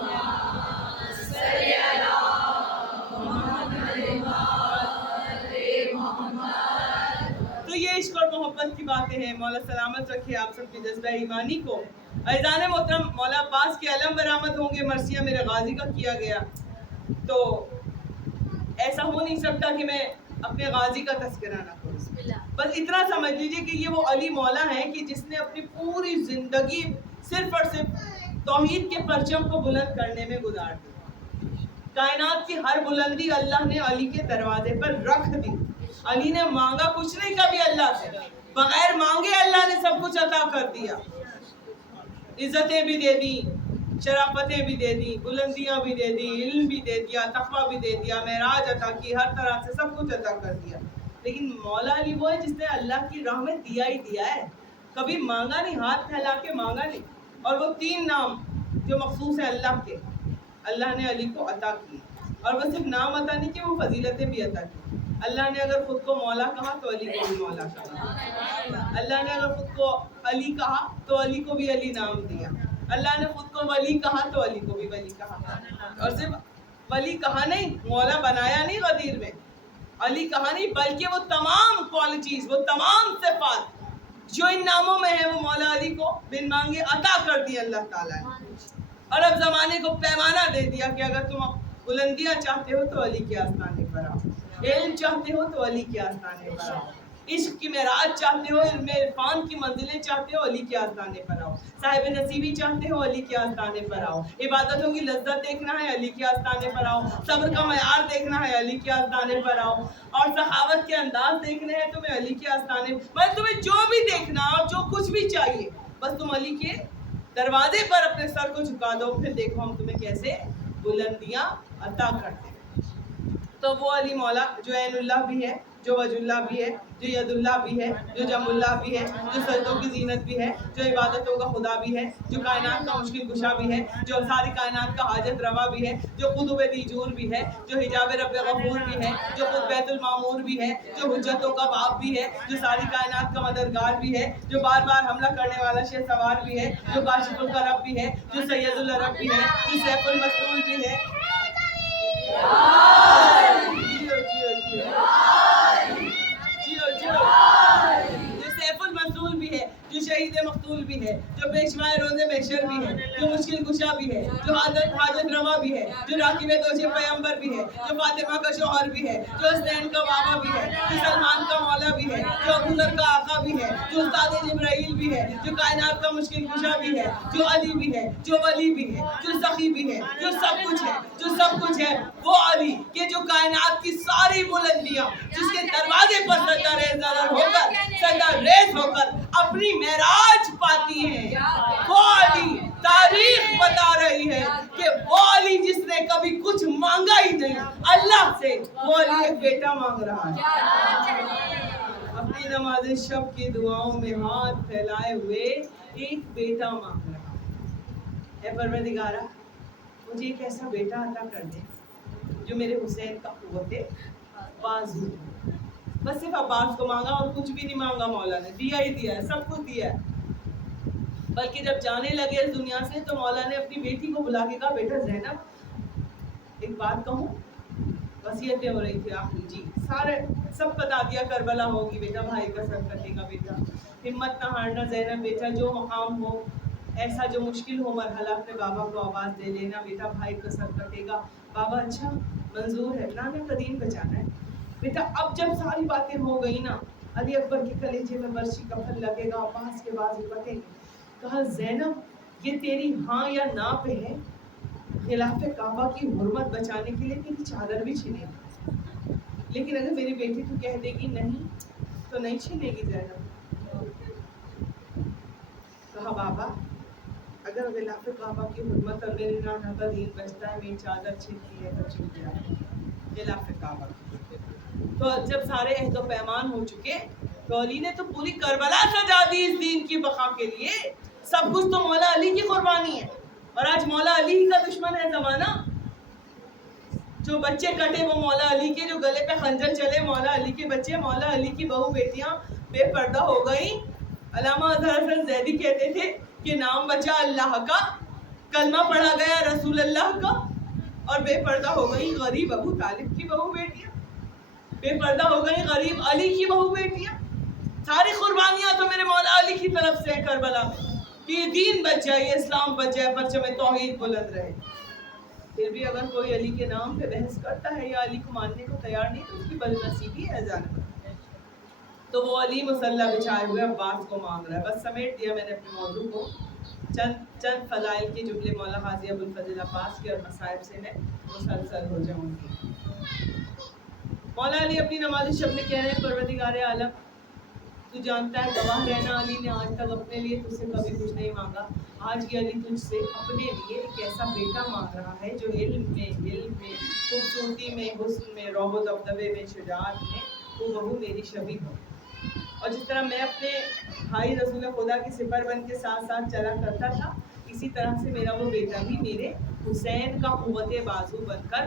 فرماتے ہیں مولا سلامت رکھے آپ سب کی جذبہ ایمانی کو. عزیزان محترم، مولا عباس کے علم برآمد ہوں گے، مرثیہ میرے غازی کا کیا گیا، تو ایسا ہو نہیں سکتا کہ میں اپنے غازی کا تذکرہ نہ کروں. بس اتنا سمجھ لیجئے کہ یہ وہ علی مولا ہیں کہ جس نے اپنی پوری زندگی صرف اور صرف توحید کے پرچم کو بلند کرنے میں گزار دی. کائنات کی ہر بلندی اللہ نے علی کے دروازے پر رکھ دی. علی نے مانگا کچھ نہیں کبھی اللہ سے، بغیر مانگے اللہ نے سب کچھ عطا کر دیا. عزتیں بھی دے دی، شرافتیں بھی دے دی، بلندیاں بھی دے دی، علم بھی دے دیا، تقویٰ بھی دے دیا، معراج عطا کی، ہر طرح سے سب کچھ عطا کر دیا. لیکن مولا علی وہ ہے جس نے اللہ کی راہ میں دیا ہی دیا ہے، کبھی مانگا نہیں، ہاتھ پھیلا کے مانگا نہیں. اور وہ 3 نام جو مخصوص ہیں اللہ کے، اللہ نے علی کو عطا کی. اور وہ صرف نام عطا نہیں کہ وہ فضیلتیں بھی عطا کی. اللہ نے اگر خود کو مولا کہا تو علی کو بھی مولا کہا. اللہ نے اگر خود کو علی کہا تو علی کو بھی علی نام دیا. اللہ نے خود کو ولی کہا تو علی کو بھی ولی کہا. اور صرف ولی کہا نہیں، مولا بنایا نہیں غدیر میں، علی کہا نہیں، بلکہ وہ تمام کوالٹیز، وہ تمام صفات جو ان ناموں میں ہیں وہ مولا علی کو بن مانگے عطا کر دی اللہ تعالیٰ نے. اور اب زمانے کو پیمانہ دے دیا کہ اگر تم بلندیاں چاہتے ہو تو علی کے آستانے پر آؤ، علم چاہتے ہو تو علی کے آستانے پر آؤ، عشق کی معراج چاہتے ہو، علم عرفان کی منزلیں چاہتے ہو، علی کے آستانے پر آؤ. صاحب نصیبی چاہتے ہو، علی کے آستانے پر آؤ. عبادتوں کی لذت دیکھنا ہے، علی کے آستانے پر آؤ. صبر کا معیار دیکھنا ہے، علی کے آستانے پر آؤ. اور سخاوت کے انداز دیکھنے ہیں تمہیں، علی کے آستانے. بس تمہیں جو بھی دیکھنا اور جو کچھ بھی چاہیے، بس تم علی کے دروازے پر اپنے سر کو جھکا دو، پھر دیکھو ہم تمہیں کیسے بلندیاں عطا کرتے ہیں. تو وہ علی مولا جو عین اللہ بھی ہے، جو وجہ اللہ بھی ہے، جو ید اللہ بھی ہے، جو جم اللہ بھی ہے، جو سجدوں کی زینت بھی ہے، جو عبادتوں کا خدا بھی ہے، جو کائنات کا مشکل کشا بھی ہے، جو ساری کائنات کا حاجت روا بھی ہے، جو قطب دیجور بھی ہے، جو حجاب رب غفور بھی ہے، جو خود بیت المعمور بھی ہے، جو حجتوں کا باب بھی ہے، جو ساری کائنات کا مددگار بھی ہے، جو بار بار حملہ کرنے والا شہ سوار بھی ہے، جو کاشف الکرب بھی ہے، جو سید العرب بھی ہے، جو سیف المسلول بھی ہے. جو سیف المسلول بھی ہے، جو شہید مقتول بھی ہے، جو پیشوائے روز محشر بھی ہے، جو مشکل کشا بھی ہے، جو حاجت روا بھی ہے، جو راکب دوجہ پیغمبر بھی ہے، جو فاطمہ کا شوہر بھی ہے، جو حسین کا بابا بھی ہے، جو سلمان کا مولا بھی ہے، جو ابوذر کا آقا بھی ہے، جو استاد جبرائیل بھی ہے، جو کائنات کا مشکل کشا بھی ہے، جو علی بھی ہے، جو ولی بھی ہے، جو سخی بھی ہے، جو سب کچھ ہے، جو سب کچھ ہے. وہ علی کہ جو کائنات کی ساری بلندیاں جس کے دروازے پر سجدہ ریز ہو کر اپنی معراج پاتی ہیں. وہ علی تاریخ بتا رہی ہے کہ وہ علی جس نے کبھی کچھ مانگا ہی نہیں اللہ سے، وہ علی ایک بیٹا مانگ رہا ہے. اپنی نماز شب کی دعاؤں میں ہاتھ پھیلائے ہوئے ایک بیٹا مانگ رہا ہے. اے پروردگارہ، مجھے ایک ایسا بیٹا عطا کر دے جو میرے حسین کا قوت بازو. بس صرف عباس کو مانگا اور کچھ بھی نہیں مانگا، مولا نے دیا ہی دیا ہے، سب کچھ دیا ہے. بلکہ جب جانے لگے اس دنیا سے تو مولا نے اپنی بیٹی کو بلا کے کہا، بیٹا زینب ایک بات کہوں. وصیتیں ہو رہی تھی آخری، جی سارے سب بتا دیا، کربلا ہوگی بیٹا، بھائی کا سر کٹے گا بیٹا، ہمت نہ ہارنا زینب بیٹا، جو مقام ہو، ایسا جو مشکل ہو مرحلہ، اپنے بابا کو آواز دے لینا بیٹا، بھائی کا سر کٹے گا. بابا اچھا منظور ہے، نانا قدیم پہ جانا ہے بیٹا. اب جب ساری باتیں ہو گئی نا، علی اکبر کے کلیجے میں برشی کفن لگے گا، عباس کے بازو کٹے گے. کہا زینب یہ تیری ہاں یا نا پہ ہے، خلاف کعبہ کی حرمت بچانے کے لیے تیری چادر بھی چھینے گی، لیکن اگر میری بیٹی تو کہہ دے گی نہیں تو نہیں چھینے گی زینب. کہا بابا اگر خلاف کعبہ کی حرمت اور میری نانا کا دین بچتا ہے، میری چادر چھینتی ہے تو چھن جائے خلاف کعبہ. تو جب سارے عہد و پیمان ہو چکے تو علی نے تو پوری کربلا سجا دی اس دین کی بقا کے لیے. سب کچھ تو مولا علی کی قربانی ہے. اور آج مولا علی ہی کا دشمن ہے زمانہ. جو بچے کٹے وہ مولا علی کے، جو گلے پہ خنجر چلے مولا علی کے بچے، مولا علی کی بہو بیٹیاں بے پردہ ہو گئی. علامہ اظہر حسن زیدی کہتے تھے کہ نام بچا اللہ کا، کلمہ پڑھا گیا رسول اللہ کا، اور بے پردہ ہو گئی غریب ابو طالب کی بہو بیٹیاں، بے پردہ ہو گئی غریب علی کی بہو بیٹیاں. ساری قربانیاں تو میرے مولا علی کی طرف سے کربلا میں کہ یہ دین بچ جائے، یہ اسلام بچ جائے، پرچم توحید بلند رہے۔ پھر بھی اگر کوئی علی کے نام پہ بحث کرتا ہے یا علی کو ماننے کو تیار نہیں تو اس کی بدنصیبی ہے جانب۔ تو وہ علی مسلح بچھائے ہوئے عباس کو مانگ رہا ہے۔ بس سمیٹ دیا میں نے اپنے موضوع کو، چند فضائل کے جملے مولا حاجی ابوالفضل عباس کے اور مصائب سے میں مسلسل ہو جاؤں گی۔ مولا علی اپنی نماز شب میں کہہ رہے ہیں پروردگار عالم تو جانتا ہے، گواہ رہنا علی نے آج تک اپنے لیے تجھ سے کبھی کچھ نہیں مانگا، آج یہ علی تجھ سے اپنے لیے ایک ایسا بیٹا مانگ رہا ہے جو علم میں خوبصورتی میں، حسن میں، روب و دبدبے میں، شجاعت میں وہ بہو میری شبیہ ہو۔ اور جس طرح میں اپنے بھائی رسول خدا کے سپر بن کے ساتھ ساتھ چلا کرتا تھا، اسی طرح سے میرا وہ بیٹا بھی میرے حسین کا قوت بازو بن کر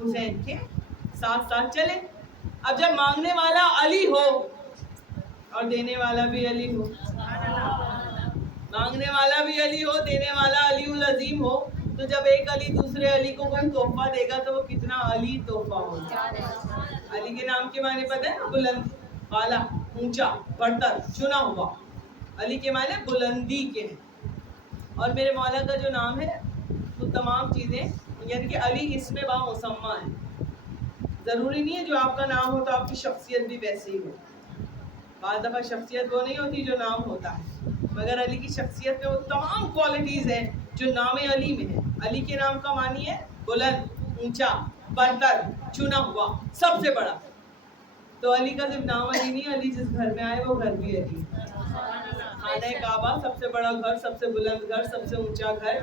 حسین کے ساتھ ساتھ چلے۔ اب جب مانگنے والا علی ہو اور دینے والا بھی علی ہو، مانگنے والا بھی علی ہو، دینے والا علی العظیم ہو، تو جب ایک علی دوسرے علی کو کوئی تحفہ دے گا تو وہ کتنا علی تحفہ ہوگا۔ علی کے نام کے معنی پتہ ہے نا؟ بلند، بالا، اونچا، برتر، چنا ہوا۔ علی کے معنی بلندی کے ہیں۔ اور میرے مولا کا جو نام ہے وہ تمام چیزیں یعنی کہ علی اس میں بامسمہ ہے۔ ضروری نہیں ہے جو آپ کا نام ہو تو آپ کی شخصیت بھی ویسی ہو۔ بعض دفعہ شخصیت وہ نہیں ہوتی جو نام ہوتا ہے، مگر علی کی شخصیت میں وہ تمام کوالٹیز ہیں جو نام علی میں ہیں۔ علی کے نام کا معنی ہے بلند، اونچا، برتر، چنا ہوا، سب سے بڑا۔ تو علی کا صرف نام علی نہیں، علی جس گھر میں آئے وہ گھر بھی علی۔ خانہ کعبہ سب سے بڑا گھر، سب سے بلند گھر، سب سے اونچا گھر۔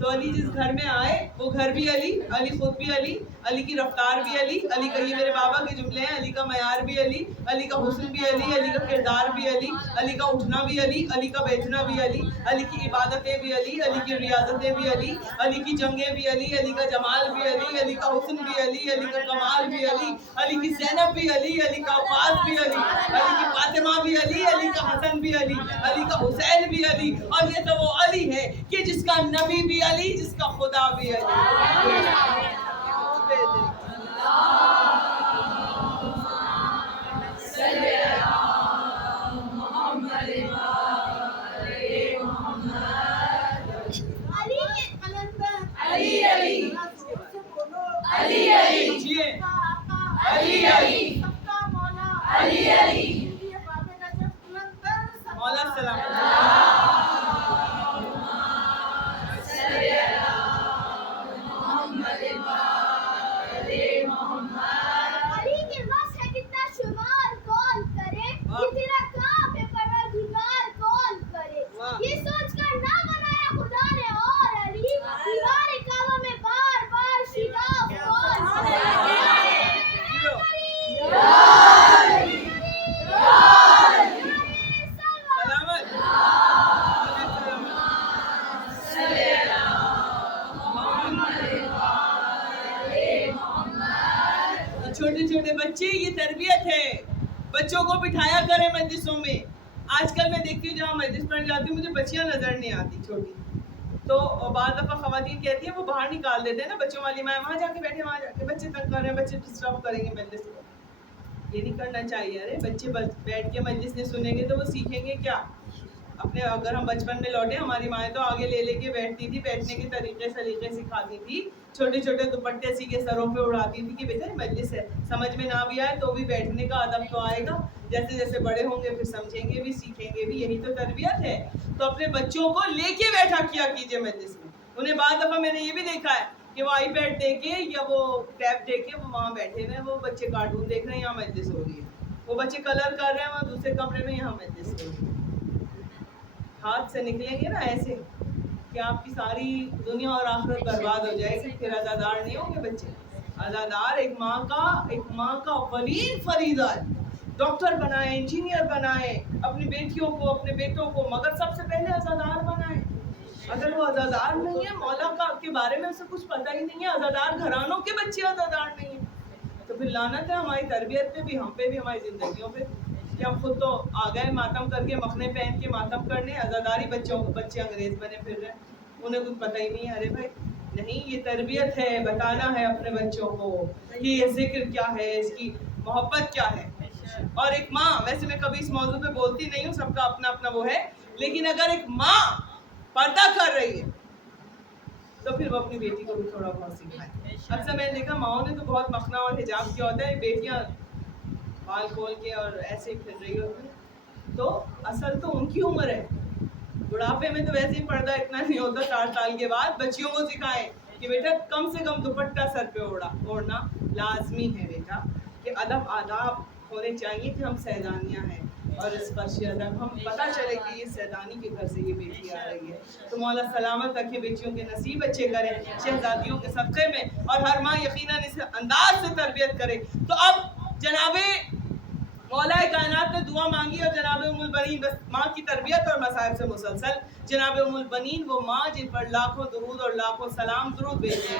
تو علی جس گھر میں آئے وہ گھر بھی علی، علی خود بھی علی، علی کی رفتار بھی علی، علی کا، یہ میرے بابا کے جملے ہیں، علی کا معیار بھی علی، علی کا حسن بھی علی، علی کا کردار بھی علی، علی کا اٹھنا بھی علی، علی کا بیٹھنا بھی علی، علی کی عبادتیں بھی علی، علی کی ریاضتیں بھی علی، علی کی جنگیں بھی علی، علی کا جمال بھی علی، علی کا حسن بھی علی، علی کا کمال بھی علی، علی کی زینب بھی علی، علی کا عباس بھی علی، علی کی فاطمہ بھی علی، علی کا حسن بھی علی، علی کا حسین بھی علی۔ اور یہ تو وہ علی ہے کہ جس کا نبی بھی علی، جس کا خدا بھی علی۔ مولا سلام چھوٹے چھوٹے بچے، یہ تربیت ہے۔ بچوں کو بٹھایا کریں مجلسوں میں۔ آج کل میں دیکھتی ہوں جہاں مجلس پڑھ جاتی ہوں مجھے بچیاں نظر نہیں آتی چھوٹی، تو بعض دفعہ خواتین کہتی ہیں وہ باہر نکال دیتے ہیں نا بچوں والی ماں، وہاں جا کے بیٹھے، وہاں جا کے بچے تنگ کر رہے ہیں، بچے ڈسٹرب کریں گے مجلس کو۔ یہ نہیں کرنا چاہیے۔ ارے بچے بیٹھ کے مجلس نہیں سنیں گے تو وہ سیکھیں گے کیا؟ اپنے اگر ہم بچپن میں لوٹے، ہماری مائیں تو آگے لے لے کے بیٹھتی تھی، بیٹھنے کے طریقے سلیقے سکھاتی تھی، چھوٹے چھوٹے دوپٹے سی کے سروں پہ اڑاتی تھی کہ بیٹا مجلس ہے، سمجھ میں نہ بھی آئے تو بھی بیٹھنے کا ادب تو آئے گا، جیسے جیسے بڑے ہوں گے پھر سمجھیں گے بھی، سیکھیں گے بھی، یہی تو تربیت ہے۔ تو اپنے بچوں کو لے کے بیٹھا کیا کیجیے مجلس میں۔ انہیں بعض دفعہ میں نے یہ بھی دیکھا ہے کہ وہ آئی پیڈ دے کے یا وہ ٹیب دے کے وہ وہاں بیٹھے ہوئے ہیں، وہ بچے کارٹون دیکھ رہے ہیں، یہاں مجلس ہو رہی ہے، وہ بچے کلر کر رہے ہیں وہاں دوسرے کمرے میں، یہاں مجلس ہو رہی ہے۔ ہاتھ سے نکلیں گے نا ایسے کہ آپ کی ساری دنیا اور آخرت برباد ہو جائے گی، پھر عزادار نہیں ہوں گے بچے۔ عزادار ایک ماں کا اولین فریضہ ہے۔ ڈاکٹر بنائیں، انجینئر بنائیں اپنی بیٹیوں کو، اپنے بیٹوں کو، مگر سب سے پہلے عزادار بنائیں۔ اگر وہ عزادار نہیں ہے، مولا کا کے بارے میں اسے کچھ پتہ ہی نہیں ہے، عزادار گھرانوں کے بچے عزادار نہیں ہیں، تو پھر لعنت ہے ہماری تربیت پہ بھی، ہم پہ بھی، ہماری زندگیوں پہ کہ ہم خود تو آ گئے ماتم کر کے، مخنے پہن کے ماتم کرنے، عزاداری بچوں کو، بچے انگریز بنے پھر رہے ہیں، انہیں کچھ پتہ ہی نہیں ہے۔ ارے بھائی نہیں، یہ تربیت ہے، بتانا ہے اپنے بچوں کو کہ یہ ذکر کیا ہے، اس کی محبت کیا ہے۔ اور ایک ماں، ویسے میں کبھی اس موضوع پہ بولتی نہیں ہوں، سب کا اپنا اپنا وہ ہے، لیکن اگر ایک ماں پردہ کر رہی ہے تو پھر وہ اپنی بیٹی کو بھی تھوڑا بہت سکھائے. اکثر میں نے دیکھا ماؤں نے تو بہت مخنا اور حجاب کیا ہوتا ہے، بیٹیاں بال کھول کے اور ایسے ہی پھر رہی ہوتی ہیں، تو اصل تو ان کی عمر ہے. بڑھاپے میں تو ویسے ہی پردہ اتنا نہیں ہوتا، 60 سال کے بعد بچیوں کو سکھائیں کہ بیٹا کم سے کم دوپٹہ سر پہ اوڑھنا لازمی ہے بیٹا، کہ ادب آداب ہونے چاہیے کہ ہم سیدانیاں ہیں، اور اس فرش ادب ہم پتہ چلے کہ یہ سیدانی کے گھر سے یہ بیٹی آ رہی ہے. تو مولا سلامت رکھے، بیٹیوں کے نصیب اچھے کرے شہزادیوں کے صدقے میں، اور ہر ماں یقیناً اس انداز سے تربیت کرے. تو اب جناب مولا کائنات نے دعا مانگی، اور جناب ام البنین بس ماں کی تربیت اور مصائب سے مسلسل، جناب ام البنین وہ ماں جن پر لاکھوں درود اور لاکھوں سلام درود بھیجے.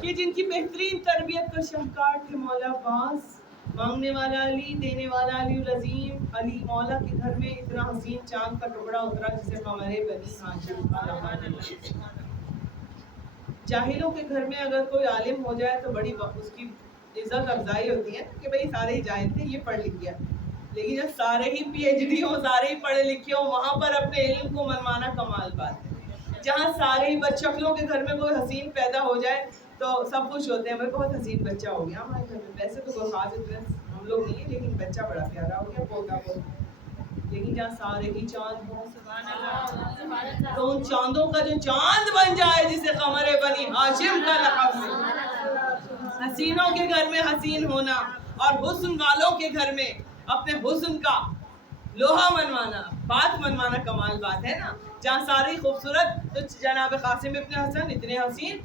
کہ جن کی بہترین تربیت کا شاہکار تھے مولا عباس، مانگنے والا علی، دینے والا علی العظیم. علی مولا کے گھر میں اتنا حسین چاند کا ٹکڑا اترا جسے قمر بنی ہاشم. جاہلوں کے گھر میں اگر کوئی عالم ہو جائے تو بڑی اس کی عزت افزائی ہوتی ہے کہ بھئی سارے ہی جاہل تھے، یہ پڑھ لکھ گیا. لیکن جب سارے ہی پی ایچ ڈی ہوں، سارے ہی پڑھے لکھے ہوں، وہاں پر اپنے علم کو منوانا کمال بات ہے. جہاں سارے ہی بچوں کے گھر میں کوئی حسین پیدا ہو جائے تو سب خوش ہوتے ہیں، بھائی بہت حسین بچہ ہو گیا ہمارے گھر میں. ویسے تو کوئی خاص اتنے ہم لوگ نہیں ہیں، لیکن بچہ بڑا پیارا ہو گیا، پوتا کو. لیکن جہاں سارے ہی چاند ہوں، تو ان چاندوں کا جو چاند بن جائے جسے قمر بنی ہاشم کا لقب ہے. حسینوں کے گھر میں حسین ہونا اور حسن والوں کے گھر میں اپنے حسن کا لوہا منوانا، بات منوانا کمال بات ہے نا. جہاں ساری خوبصورت، تو جناب قاسم ابن حسن اتنے حسین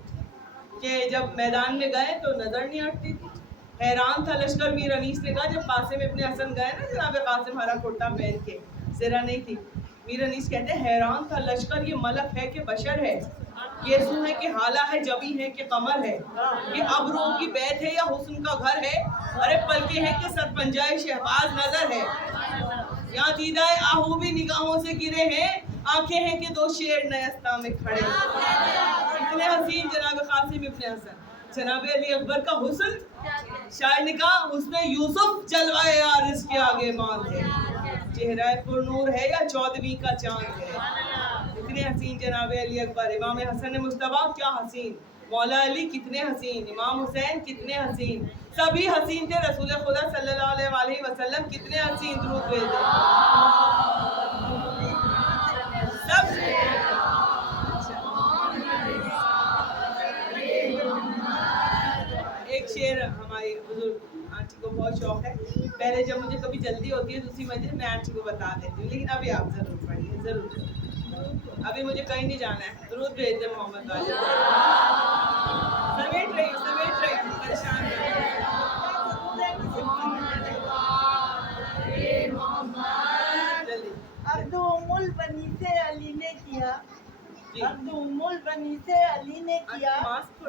کہ جب میدان میں گئے تو نظر نہیں ہٹتی تھی. حیران تھا لشکر. میر انیس نے کہا جب قاسم ابن حسن گئے نا جناب قاسم ہرا کرتا پہن کے، زرہ نہیں تھی، میر انیس کہتے ہیں حیران تھا لشکر، یہ ملک ہے کہ بشر ہے، گیسو ہے کہ حالہ ہے، جبی ہے کہ قمر ہے، یہ ابروں کی بیت ہے یا حسن کا گھر ہے، ارے پلکیں ہیں کہ سرپنجائے شہباز نظر ہے، یہاں دیدہ آہو بھی نگاہوں سے گرے ہیں، آنکھیں ہیں کہ دو شیر نیستہ میں کھڑے. اتنے حسین جناب قاسم ابن حسن. جناب علی اکبر کا حسن، شاعر نے کہا حسن یوسف جلوہ عارض کے آگے ماند ہے، چہرہ پر نور ہے یا 14ویں کا چاند ہے. اتنے حسین جناب علی اکبر. امام حسن مصطفیٰ کیا حسین، مولا علی کتنے حسین، امام حسین کتنے حسین، سبھی حسین تھے. رسول خدا صلی اللہ علیہ وسلم کتنے حسین درود بھیجے سب. ایک شعر ہماری بزرگ آنٹی کو بہت شوق ہے، پہلے جب مجھے کبھی جلدی ہوتی ہے دوسری مجلس میں آنٹی کو بتا دیتی ہوں، لیکن ابھی آپ ضرور پڑھیے، ضرور. ابھی مجھے کہیں نہیں جانا ہے، درود بھیج دیں محمد والے. سمیٹ رہی ہوں پریشان عبد ام البنی سے علی نے کیا، عبد ام البنی سے علی نے کیا،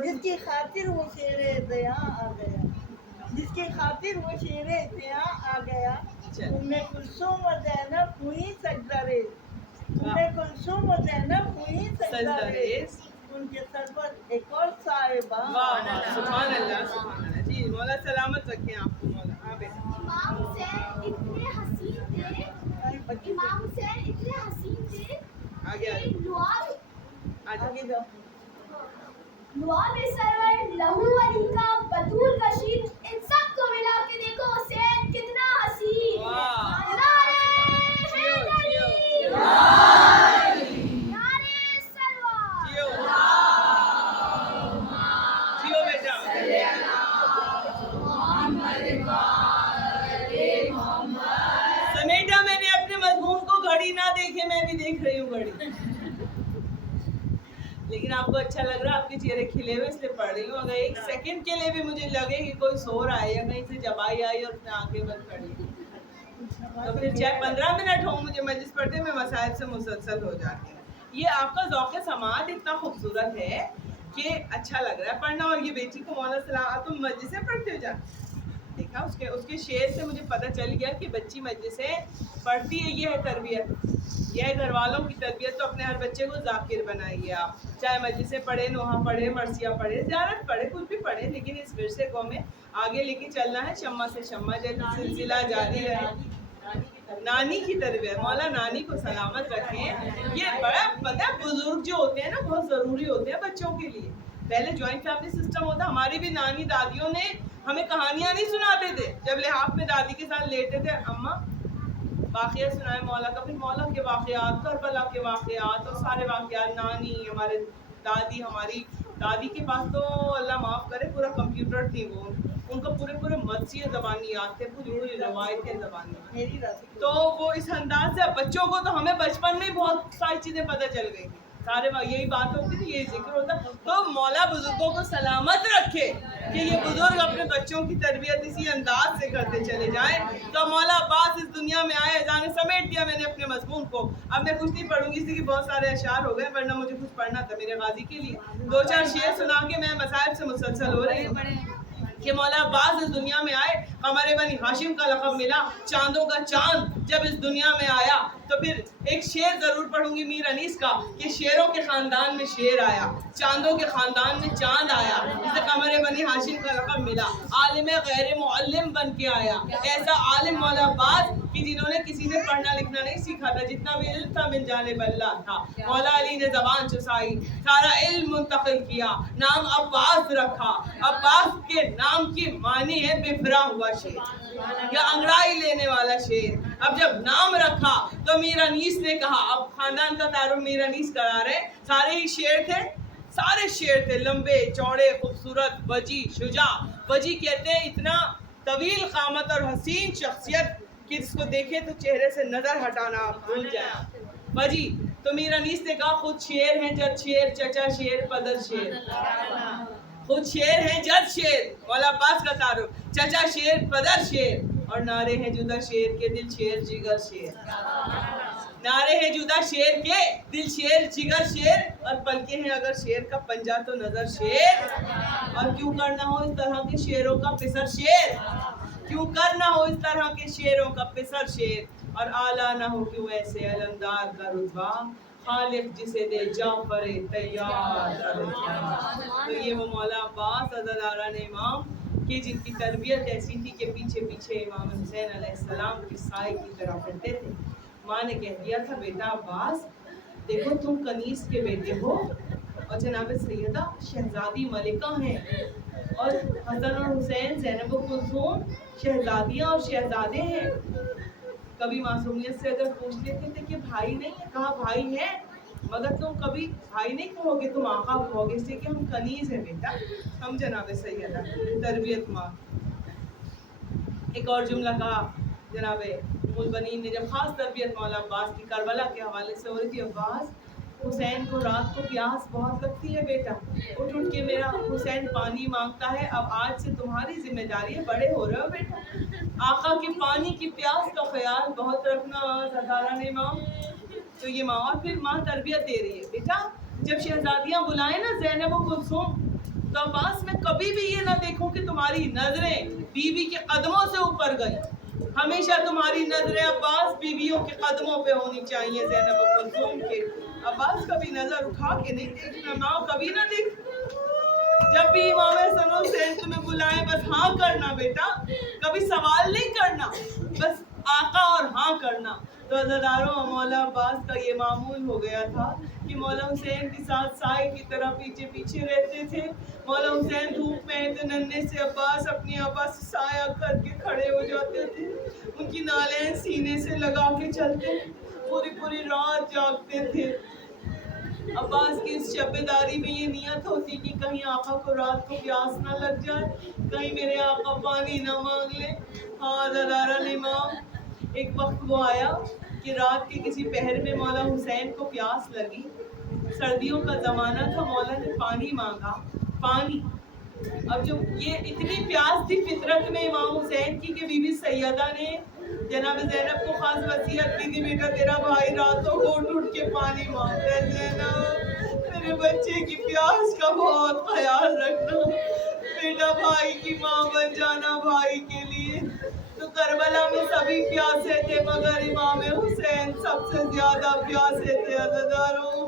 جس کی خاطر وہ شیر بیاں آ گیا، جس کی خاطر وہ شیر بیاں آ گیا. ام کلثوم و زینب ہوئی سجدہ ریز، ام کلثوم و زینب ہوئی سجدہ ریز، ان کے سر پر ایک اور صاحبہ. سبحان اللہ سبحان اللہ. جی مولا سلامت رکھیں آپ کو مولا. امام حسین اتنے حسین تھے، امام حسین اتنے حسین تھے آگے لعاب سرور لہو علی کا بطول کا شیر، ان سب کو ملا کے دیکھو حسین کتنا حسین. سمیٹا میں نے اپنے مضمون کو، گھڑی نہ دیکھے میں بھی دیکھ رہی ہوں گھڑی. لیکن آپ کو اچھا لگ رہا ہے، آپ کے چہرے کھلے ہوئے اس لیے پڑھ رہی ہوں. اگر ایک سیکنڈ کے لیے بھی مجھے لگے کہ کوئی سو رہا ہے یا کہیں سے جبائی آئی اور اس نے آنکھیں بند کر لی تو پھر چاہے 15 منٹ ہوں مجھے مجلس پڑھتے میں مسائل سے مسلسل ہو جاتی ہوں. یہ آپ کا ذوق سماعت اتنا خوبصورت ہے کہ اچھا لگ رہا ہے پڑھنا. اور یہ بیٹی کو مولا صلاح تم مجلس سے پڑھتے ہو جا. لکھا, اس کے شعر سے مجھے پتہ چل گیا کہ بچی مجلسیں پڑھتی ہے, یہ ہے تربیت, یہ ہے گھر والوں کی تربیت. تو اپنے ہر بچے کو ذاکر بنائیے آپ, چاہے مجلسیں پڑھے, نوحہ پڑھے, مرثیہ پڑھے, زیارت پڑھے, کچھ بھی پڑھے, لیکن اس ورثے کو ہمیں آگے لے کے چلنا ہے, شمع سے شمع جیسے سلسلہ جاری رہے. نانی کی تربیت, مولا نانی کو سلامت رکھیں. یہ بڑا پتہ ہے بزرگ جو ہوتے ہیں نا بہت ضروری ہوتے ہیں بچوں کے لیے. پہلے جوائنٹ فیملی سسٹم ہوتا, ہماری بھی نانی دادیوں نے ہمیں کہانیاں نہیں سناتے تھے. جب لحاف میں دادی کے ساتھ لیٹے تھے, اماں واقعہ سنائے مولا کا, پھر مولا کے واقعات, کربلا کے واقعات اور سارے واقعات. نانی ہمارے دادی, ہماری دادی کے پاس تو اللہ معاف کرے پورا کمپیوٹر تھی, وہ ان کو پورے مرثیہ زبانی یاد تھے, پوری روایتیں زبانی. تو وہ اس انداز سے بچوں کو تو ہمیں بچپن میں بہت ساری چیزیں پتہ چل گئی تھی, سارے یہی بات ہوتی تھی, یہی ذکر ہوتا. تو مولا بزرگوں کو سلامت رکھے کہ یہ بزرگ اپنے بچوں کی تربیت اسی انداز سے کرتے چلے جائیں. تو مولا عباس اس دنیا میں آئے, جانے سمیٹ دیا میں نے اپنے مضمون کو. اب میں کچھ نہیں پڑھوں گی, اس لیے کہ بہت سارے اشعار ہو گئے, ورنہ مجھے کچھ پڑھنا تھا میرے غازی کے لیے. 2-4 شعر سنا کے میں مصائب سے مسلسل ہو رہی ہوں کہ مولا عباس اس دنیا میں آئے, قمر بنی ہاشم کا لقب ملا, چاندوں کا چاند جب اس دنیا میں آیا. تو پھر ایک شعر ضرور پڑھوں گی میر انیس کا کہ شیروں کے خاندان میں شیر آیا, چاندوں کے خاندان میں چاند آیا, جسے قمر بنی ہاشم کا لقب ملا. عالم غیر معلم بن کے آیا, ایسا عالم مولا عباس کہ جنہوں نے کسی نے پڑھنا لکھنا نہیں سیکھا تھا, جتنا بھی علم تھا من جانب اللہ تھا. مولا علی نے زبان چسائی, سارا علم منتقل کیا, نام عباس رکھا. عباس کے نام کی معنی ہے بفرا ہوا شیر یا انگڑائی لینے والا شیر. اب جب نام رکھا تو میر انیس نے کہا, اب خاندان کا تعارف میر انیس کرا رہے, سارے ہی شیر تھے, سارے شیر تھے, لمبے چوڑے خوبصورت, وجی شجاع. وجی کہتے ہیں اتنا طویل قامت اور حسین شخصیت کہ جس کو دیکھے تو چہرے سے نظر ہٹانا آپ بھول جائیں. وجی تو میر انیس نے کہا خود شیر ہیں جد شیر, چچا شیر پدر شیر. خود شیر ہیں جد شیر, مولا عباس کا تعارف, چچا شیر پدر شیر, اور نعرے ہیں جدا شیر کے دل شیر جگر شیر. نعرے ہیں جدا شیر کے دل شیر جگر شیر, اور پلکے ہیں اگر شیر کا پنجہ تو نظر شیر. اور کیوں کرنا ہو اس طرح کے شیروں کا پسر شیر, کیوں کرنا ہو اس طرح کے شیروں کا پسر شیر. اور اعلیٰ نہ ہو کیوں ایسے علمدار کا رتبہ, خالق جسے دے جعفر تیار. تو یہ وہ مولا عباس عزاداران امام کہ جن کی تربیت ایسی تھی کہ پیچھے پیچھے امام حسین علیہ السلام کی سائے کی طرح پھرتے تھے. ماں نے کہہ دیا تھا بیٹا عباس دیکھو تم کنیز کے بیٹے ہو, اور جناب سیدہ شہزادی ملکہ ہیں, اور حسن اور حسین زینب و کلثوم شہزادیاں اور شہزادے ہیں. کبھی معصومیت سے اگر پوچھ لیتے تھے کہ بھائی نہیں ہے, کہا بھائی ہے, مگر تم کبھی بھائی نہیں کہو گے, تم آقا کہو گے, اس لیے کہ ہم کنیز ہیں بیٹا, ہم جناب سیدہ تربیت ماں. ایک اور جملہ کہا جناب ام البنین نے جب خاص تربیت مولا عباس کی کربلا کے حوالے سے ہو رہی تھی, عباس حسین کو رات کو پیاس بہت لگتی ہے بیٹا, اٹھ کے میرا حسین پانی مانگتا ہے, اب آج سے تمہاری ذمہ داری ہے, بڑے ہو رہے ہو بیٹا, آقا کے پانی کی پیاس کا خیال بہت رکھنا عزاداران امام. تو یہ ماں, اور پھر ماں تربیت دے رہی ہے بیٹا, جب شہزادیاں بلائیں نا زینب و کلثوم, تو عباس میں کبھی بھی یہ نہ دیکھوں کہ تمہاری نظریں بیوی کے قدموں سے اوپر گئی, ہمیشہ تمہاری نظریں عباس بیویوں کے قدموں پہ ہونی چاہیے, زینب و کلثوم کے. عباس کبھی نظر اٹھا کے نہیں دیکھنا, ماں کبھی نہ دیکھ, جب بھی امام حسن حسین تمہیں بلائیں بس ہاں کرنا بیٹا, کبھی سوال نہیں کرنا, بس آقا اور ہاں کرنا. تو عزاداروں مولا عباس کا یہ معمول ہو گیا تھا کہ مولا حسین کے ساتھ سائے کی طرح پیچھے پیچھے رہتے تھے. مولا حسین دھوپ میں تو ننھے سے عباس اپنی آبا سے سایہ کر کے کھڑے ہو جاتے تھے, ان کی نالیں سینے سے لگا کے چلتے, پوری رات جاگتے تھے. عباس کی اس شبیداری میں یہ نیت ہوتی کہ کہیں آقا کو رات کو پیاس نہ لگ جائے, کہیں میرے آقا پانی نہ مانگ لے. ہاں عزاداران امام, ایک وقت وہ آیا کہ رات کے کسی پہر میں مولا حسین کو پیاس لگی, سردیوں کا زمانہ تھا, مولا نے پانی مانگا, پانی. اب جو یہ اتنی پیاس تھی فطرت میں امام حسین کی کہ بی بی سیدہ نے جناب زینب کو خاص وصیت کی تھی, بیٹا تیرا بھائی راتوں کو اٹھ کے پانی مانگتا ہے, زینب میرے بچے کی پیاس کا بہت خیال رکھنا, بیٹا بھائی کی ماں بن جانا بھائی کے لیے. کربلا میں سبھی پیاسے تھے مگر امام حسین سب سے زیادہ پیاسے تھے عزیزانو۔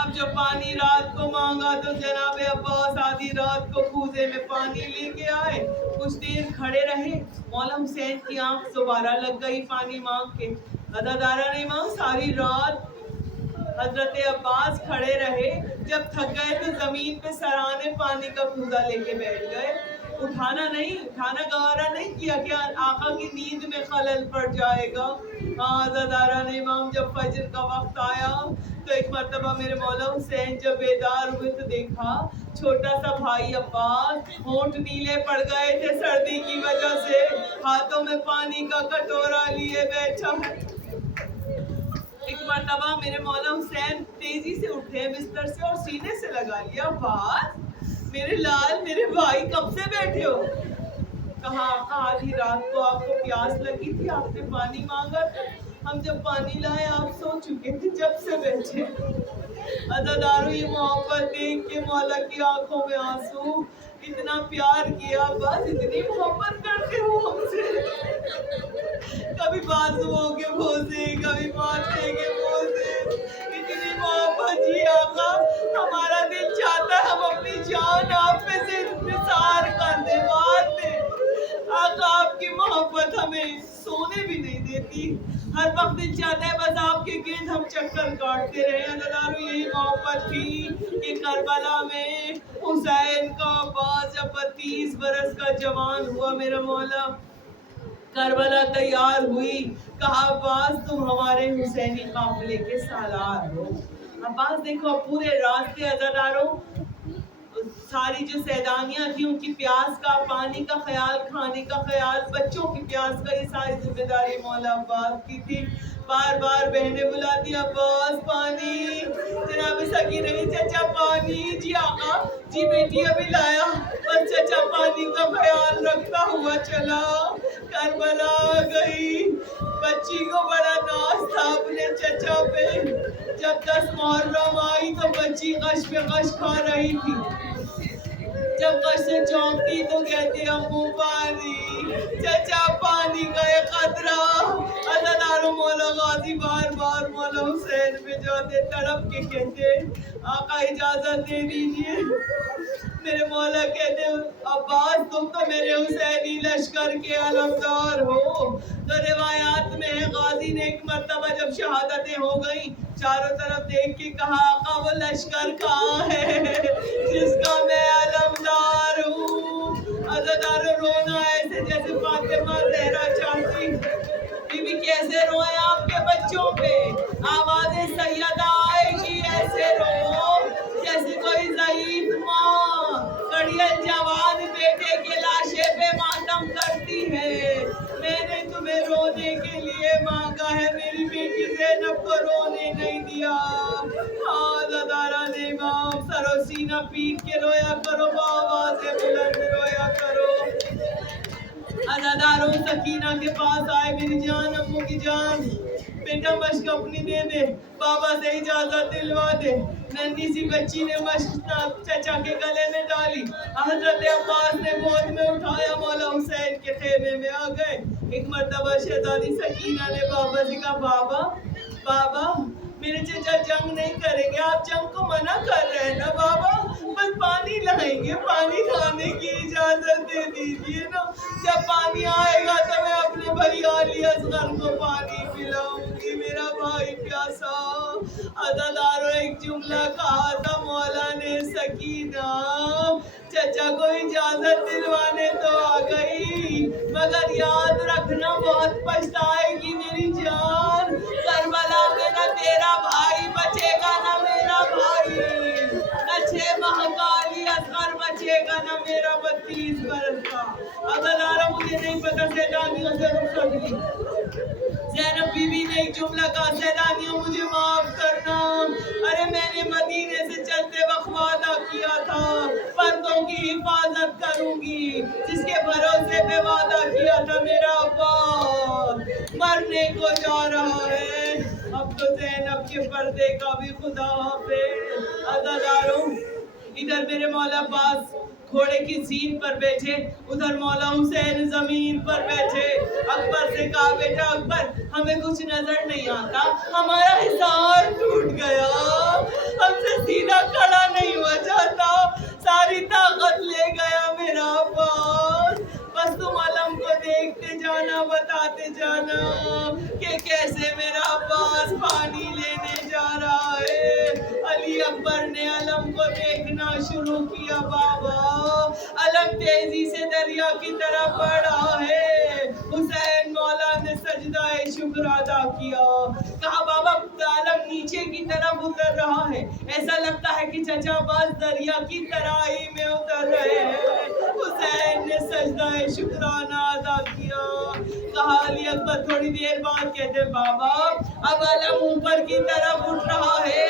اب جب پانی رات کو مانگا تو جناب عباس آدھی رات کو کوزے میں پانی لے کے آئے، کچھ دیر کھڑے رہے، مولا حسین کی آنکھ دوبارہ لگ گئی پانی مانگ کے۔ عزادارہ نے ماں ساری رات حضرت عباس کھڑے رہے، جب تھک گئے تو زمین پہ سرانے پانی کا کوزہ لے کے بیٹھ گئے۔ اٹھانا گوارا نہیں کیا کہ آقا کی نیند میں خلل پڑ جائے گا۔ عزادارہ نے امام جب فجر کا وقت آیا تو ایک مرتبہ میرے مولا حسین جب بیدار ہوئے تو دیکھا چھوٹا سا بھائی عباس ہونٹ نیلے پڑ گئے تھے سردی کی وجہ سے، ہاتھوں میں پانی کا کٹورا لیے بیٹھا۔ ایک مرتبہ میرے مولا حسین تیزی سے اٹھے بستر سے اور سینے سے لگا لیا، عباس میرے لال میرے بھائی کب سے بیٹھے ہو؟ کہا آقا آدھی رات کو آپ کو پیاس لگی تھی، آپ نے پانی مانگا تھا، ہم جب پانی لائے آپ سو چکے تھے، جب سے بیٹھے۔ عزادارو یہ محبت دیکھ کے مولا کی آنکھوں میں آنسو، اتنا پیار کیا بس اتنی محبت کرتے ہو ہم سے، کبھی بازوؤں کے بوسے کبھی ماتھے کے بوسے، اتنی محبت جی آقا ہمارا دل چاہتا ہے ہم اپنی جان آپ پہ سے نثار کر دیں، مار دیں۔ آقا آپ کی محبت ہمیں سونے بھی نہیں دیتی، ہر وقت دل چاہتا ہے بس آپ کے گرد ہم چکر کاٹتے رہے۔ عزادارو یہی محبت تھی کہ کربلا میں حسین کا عباس جب 32 برس کا جوان ہوا، میرا مولا کربلا تیار ہوئی، کہا عباس تم ہمارے حسینی قافلے کے سالار ہو۔ عباس دیکھو پورے راستے عزادارو ساری جو سیدانیاں تھیں ان کی پیاس کا، پانی کا خیال، کھانے کا خیال، بچوں کی پیاس کا، یہ ساری ذمہ داری مولا عباس کی تھی۔ بار بار بہنیں بلاتی عباس پانی، جناب سکی رہی چچا پانی، جی آقا جی بیٹی ابھی لایا، بس چچا پانی کا خیال رکھتا ہوا چلا۔ کربلا گئی، بچی کو بڑا ناز تھا اپنے چچا پہ، جب 10 محرم آئی تو بچی غش پہ غش کھا رہی تھی، جب غش سے چونکتی تو کہتی ابو پانی، چچا پانی کا ایک قطرہ۔ عزادارو مولا غازی بار بار مولا حسین پہ جاتے تڑپ کے کہتے آقا اجازت دے دیجئے، میرے مولا کہتے عباس تم تو میرے حسینی لشکر کے علمدار ہو۔ تو روایات میں ہے غازی نے ایک مرتبہ جب شہادتیں ہو گئیں چاروں طرف دیکھ کے کہا آقا وہ لشکر کہاں ہے جس کا میں علمدار ہوں؟ عزادارو رونا ایسے جیسے فاطمہ زہرا چاہتی، بی بی کیسے روئے آپ کے بچوں پہ، آواز سیدہ آئے گی ایسے رو جیسے کوئی ضعیف ماں کڑیل جوان بیٹے کے لاشے پہ ماتم کرتی ہے۔ میں نے تمہیں رونے کے لیے مانگا ہے، میری بیٹی زینب کو رونے نہیں دیا۔ عزادارہ نے امام سر و سینہ پیٹ کے رویا کرو، آواز بلند رویا کرو۔ عزاداروں سکینہ کے پاس آئے، میری جان امو کی جان بیٹا مشق اپنی دے دے، بابا سے اجازت دلوا دے۔ ننھی سی بچی نے مشق چچا کے گلے میں ڈالی، حضرت عباس نے گود میں اٹھایا، مولا حسین کے خیمے میں آ گئے۔ ایک مرتبہ شہزادی سکینہ نے بابا سے کہا بابا میرے چچا جنگ نہیں کریں گے، آپ جنگ کو منع کر رہے ہیں نا بابا، بس پانی لائیں گے، پانی لانے کی اجازت دے دیجیے نا، جب پانی آئے گا تو میں اپنے بھائی علی اصغر کو پانی پلاؤں گی، میرا بھائی پیاسا۔ عزادارو ایک جملہ کہا تھا مولا نے، سکینہ چچا کو اجازت دلوانے تو آ گئی مگر یاد رکھنا بہت پچھتائے گی میری جان، کربلا میں نہ تیرا بھائی بچے گا نہ میرا بھائی، نہ 6 ماہ کا علی اصغر بچے گا نہ میرا 32 برس کا۔ عزادارو مجھے نہیں پتا سیدانیوں سے رخصت لی، زینب بی بی نے ایک جملہ کہا سیدانیوں مجھے معاف کرنا، ارے میں نے مدینے سے چلتے وقت وعدہ کیا تھا پردوں کی حفاظت کروں گی، جس کے بھروسے پہ وعدہ کیا تھا میرا عباس مرنے کو جا رہا ہے، اب تو زینب کے پردے کا بھی خدا حافظ۔ عزاداروں ادھر میرے مولا عباس گھوڑے کی زین پر بیٹھے، ادھر مولا حسین زمین پر بیٹھے۔ اکبر سے کہا بیٹا اکبر ہمیں کچھ نظر نہیں آتا، ہمارا حصار ٹوٹ گیا، ہم سے سیدھا کھڑا نہیں ہوا جاتا، ساری طاقت لے گیا میرا عباس، بس تم علم کو دیکھتے جانا، بتاتے جانا کہ کیسے میرا عباس پانی لینے جا رہا ہے۔ علی اکبر نے علم کو دیکھنا شروع کیا، بابا علم تیزی سے دریا کی طرف بڑھا ہے۔ حسین مولا نے سجدہ شکر ادا کیا، کہا بابا علم نیچے کی طرف اتر رہا ہے، ایسا لگتا ہے کہ چچا عباس دریا کی ترائی میں اتر رہے ہیں۔ حسین نے سجدہ شکرانہ ادا کیا، کہا علی اکبر تھوڑی دیر بعد کہتے بابا اب علم اوپر کی طرف اٹھ رہا ہے،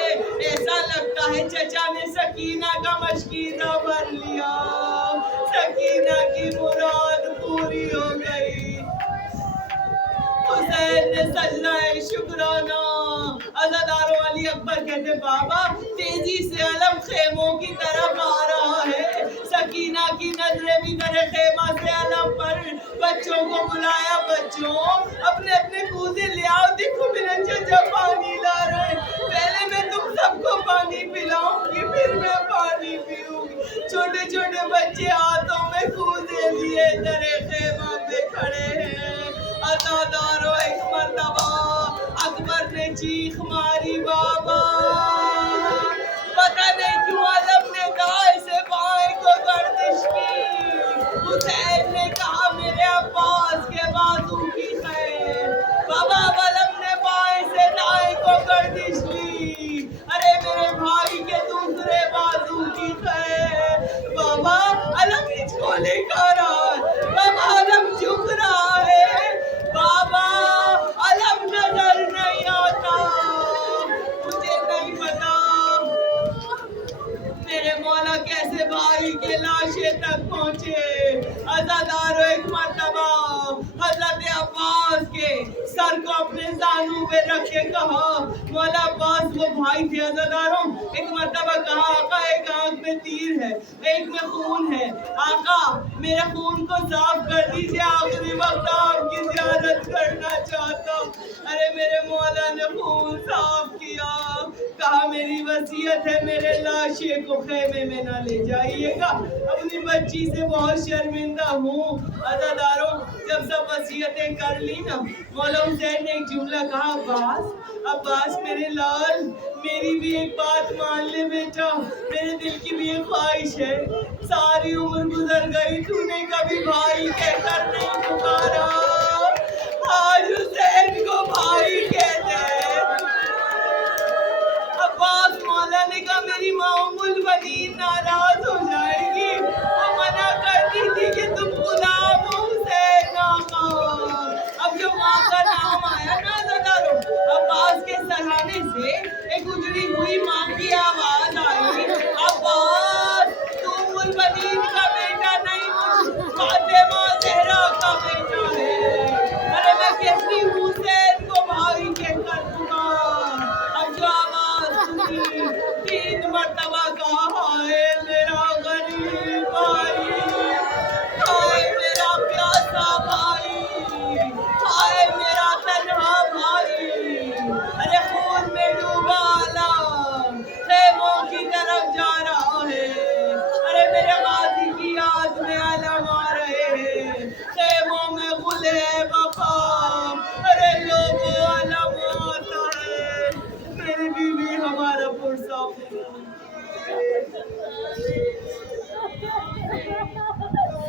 ایسا لگتا ہے چچا نے سکینہ کا مشکیزہ بھر لیا، سکینہ کی مراد پوری ہو گئی۔ حسین نے سجدہ شکرانہ عزادارو علی اکبر کہتے بابا تیزی سے علم خیموں کی طرف آ رہا ہے، سکینہ کی نظریں بھی در خیمہ سے علم پر، بچوں کو بلایا، بچوں اپنے اپنے کوزے لے آؤ، دیکھو میرا چچا پانی لا رہے ہیں، پہلے میں تم سب کو پانی پلاؤں گی پھر میں پانی پیوں گی۔ چھوٹے چھوٹے بچے ہاتھوں میں کوزے لیے در خیمہ پہ کھڑے ہیں۔ عزادارو ایک مرتبہ اکبر نے چیخ ماری، بابا پتہ نہیں کیوں علم نے دائیں سے بائیں کو گردش کی۔ حسین نے کہا میرے عباس کے بازو کی خیر، بابا اب علم نے بائیں سے دائیں کو گردش لی، ارے میرے بھائی کے دوسرے بازو کی خیر، بابا علم ہچ کو لے کر رہا ہے، بابا علم جھک رہا ہے، بابا علم نظر نہیں آتا، مجھے نہیں پتا میرے مولا کیسے بھائی کے لاشے تک پہنچے۔ عزادارو ایک مرتبہ حضرت عباس کے سر کو اپنے زانوں پہ رکھ کے کہا، مولا عباس وہ بھائی تھے عزادارو، ایک مرتبہ کہا آقا ایک آنکھ میں تیر ہے، ایک میں خون ہے، آقا میرے خون کو صاف کر دیجئے، آخری وقت آپ کی زیارت کرنا چاہتا ہوں۔ ارے میرے مولا نے خون صاف کیا، کہا میری وصیت ہے میرے لاشے کو خیمے میں نہ لے جائیے گا، اپنی بچی سے بہت شرمندہ ہوں۔ عزادارو جب سب وصیتیں کر لی نا، مولا حسین نے ایک جملہ کہا، عباس عباس میرے لال میری بھی ایک بات مان لے بیٹا، میرے دل کی بھی ایک خواہش ہے، ساری عمر گزر گئی تو نے کبھی بھائی کہہ کر نہیں پکارا، آج حسین کو بھائی کہتے ہیں۔ عباس مولا نے کہا میری ماں ام البنین ناراض ہو جائے گی، وہ منع کرتی تھی کہ تم غلام ہو حسین آقا۔ اب جو ماں کا نام آیا نا عزادارو، عباس کے سرہانے سے ایک اجڑی ہوئی ماں کی آواز آئی، عباس تو ام البنین کا بیٹا نہیں، فاطمہ زہرا کا بیٹا ہے، ارے میں کہتی ہوں حسین کو بھائی کہہ کر پکار۔ اب جو آواز سنی، 3 مرتبہ کہا ہائے میرا غریب بھائی، ہائے میرا پیاسا بھائی، ہائے میرا تنہا بھائی، ارے خون میں ڈوبا علم خیموں کی طرف جا رہا ہے، ارے میرے غازی کی یاد میں علم آ رہے ہیں، خیموں میں گل ہے وفا، ارے لوگوں علم آتا ہے، میری بیوی ہمارا پرسا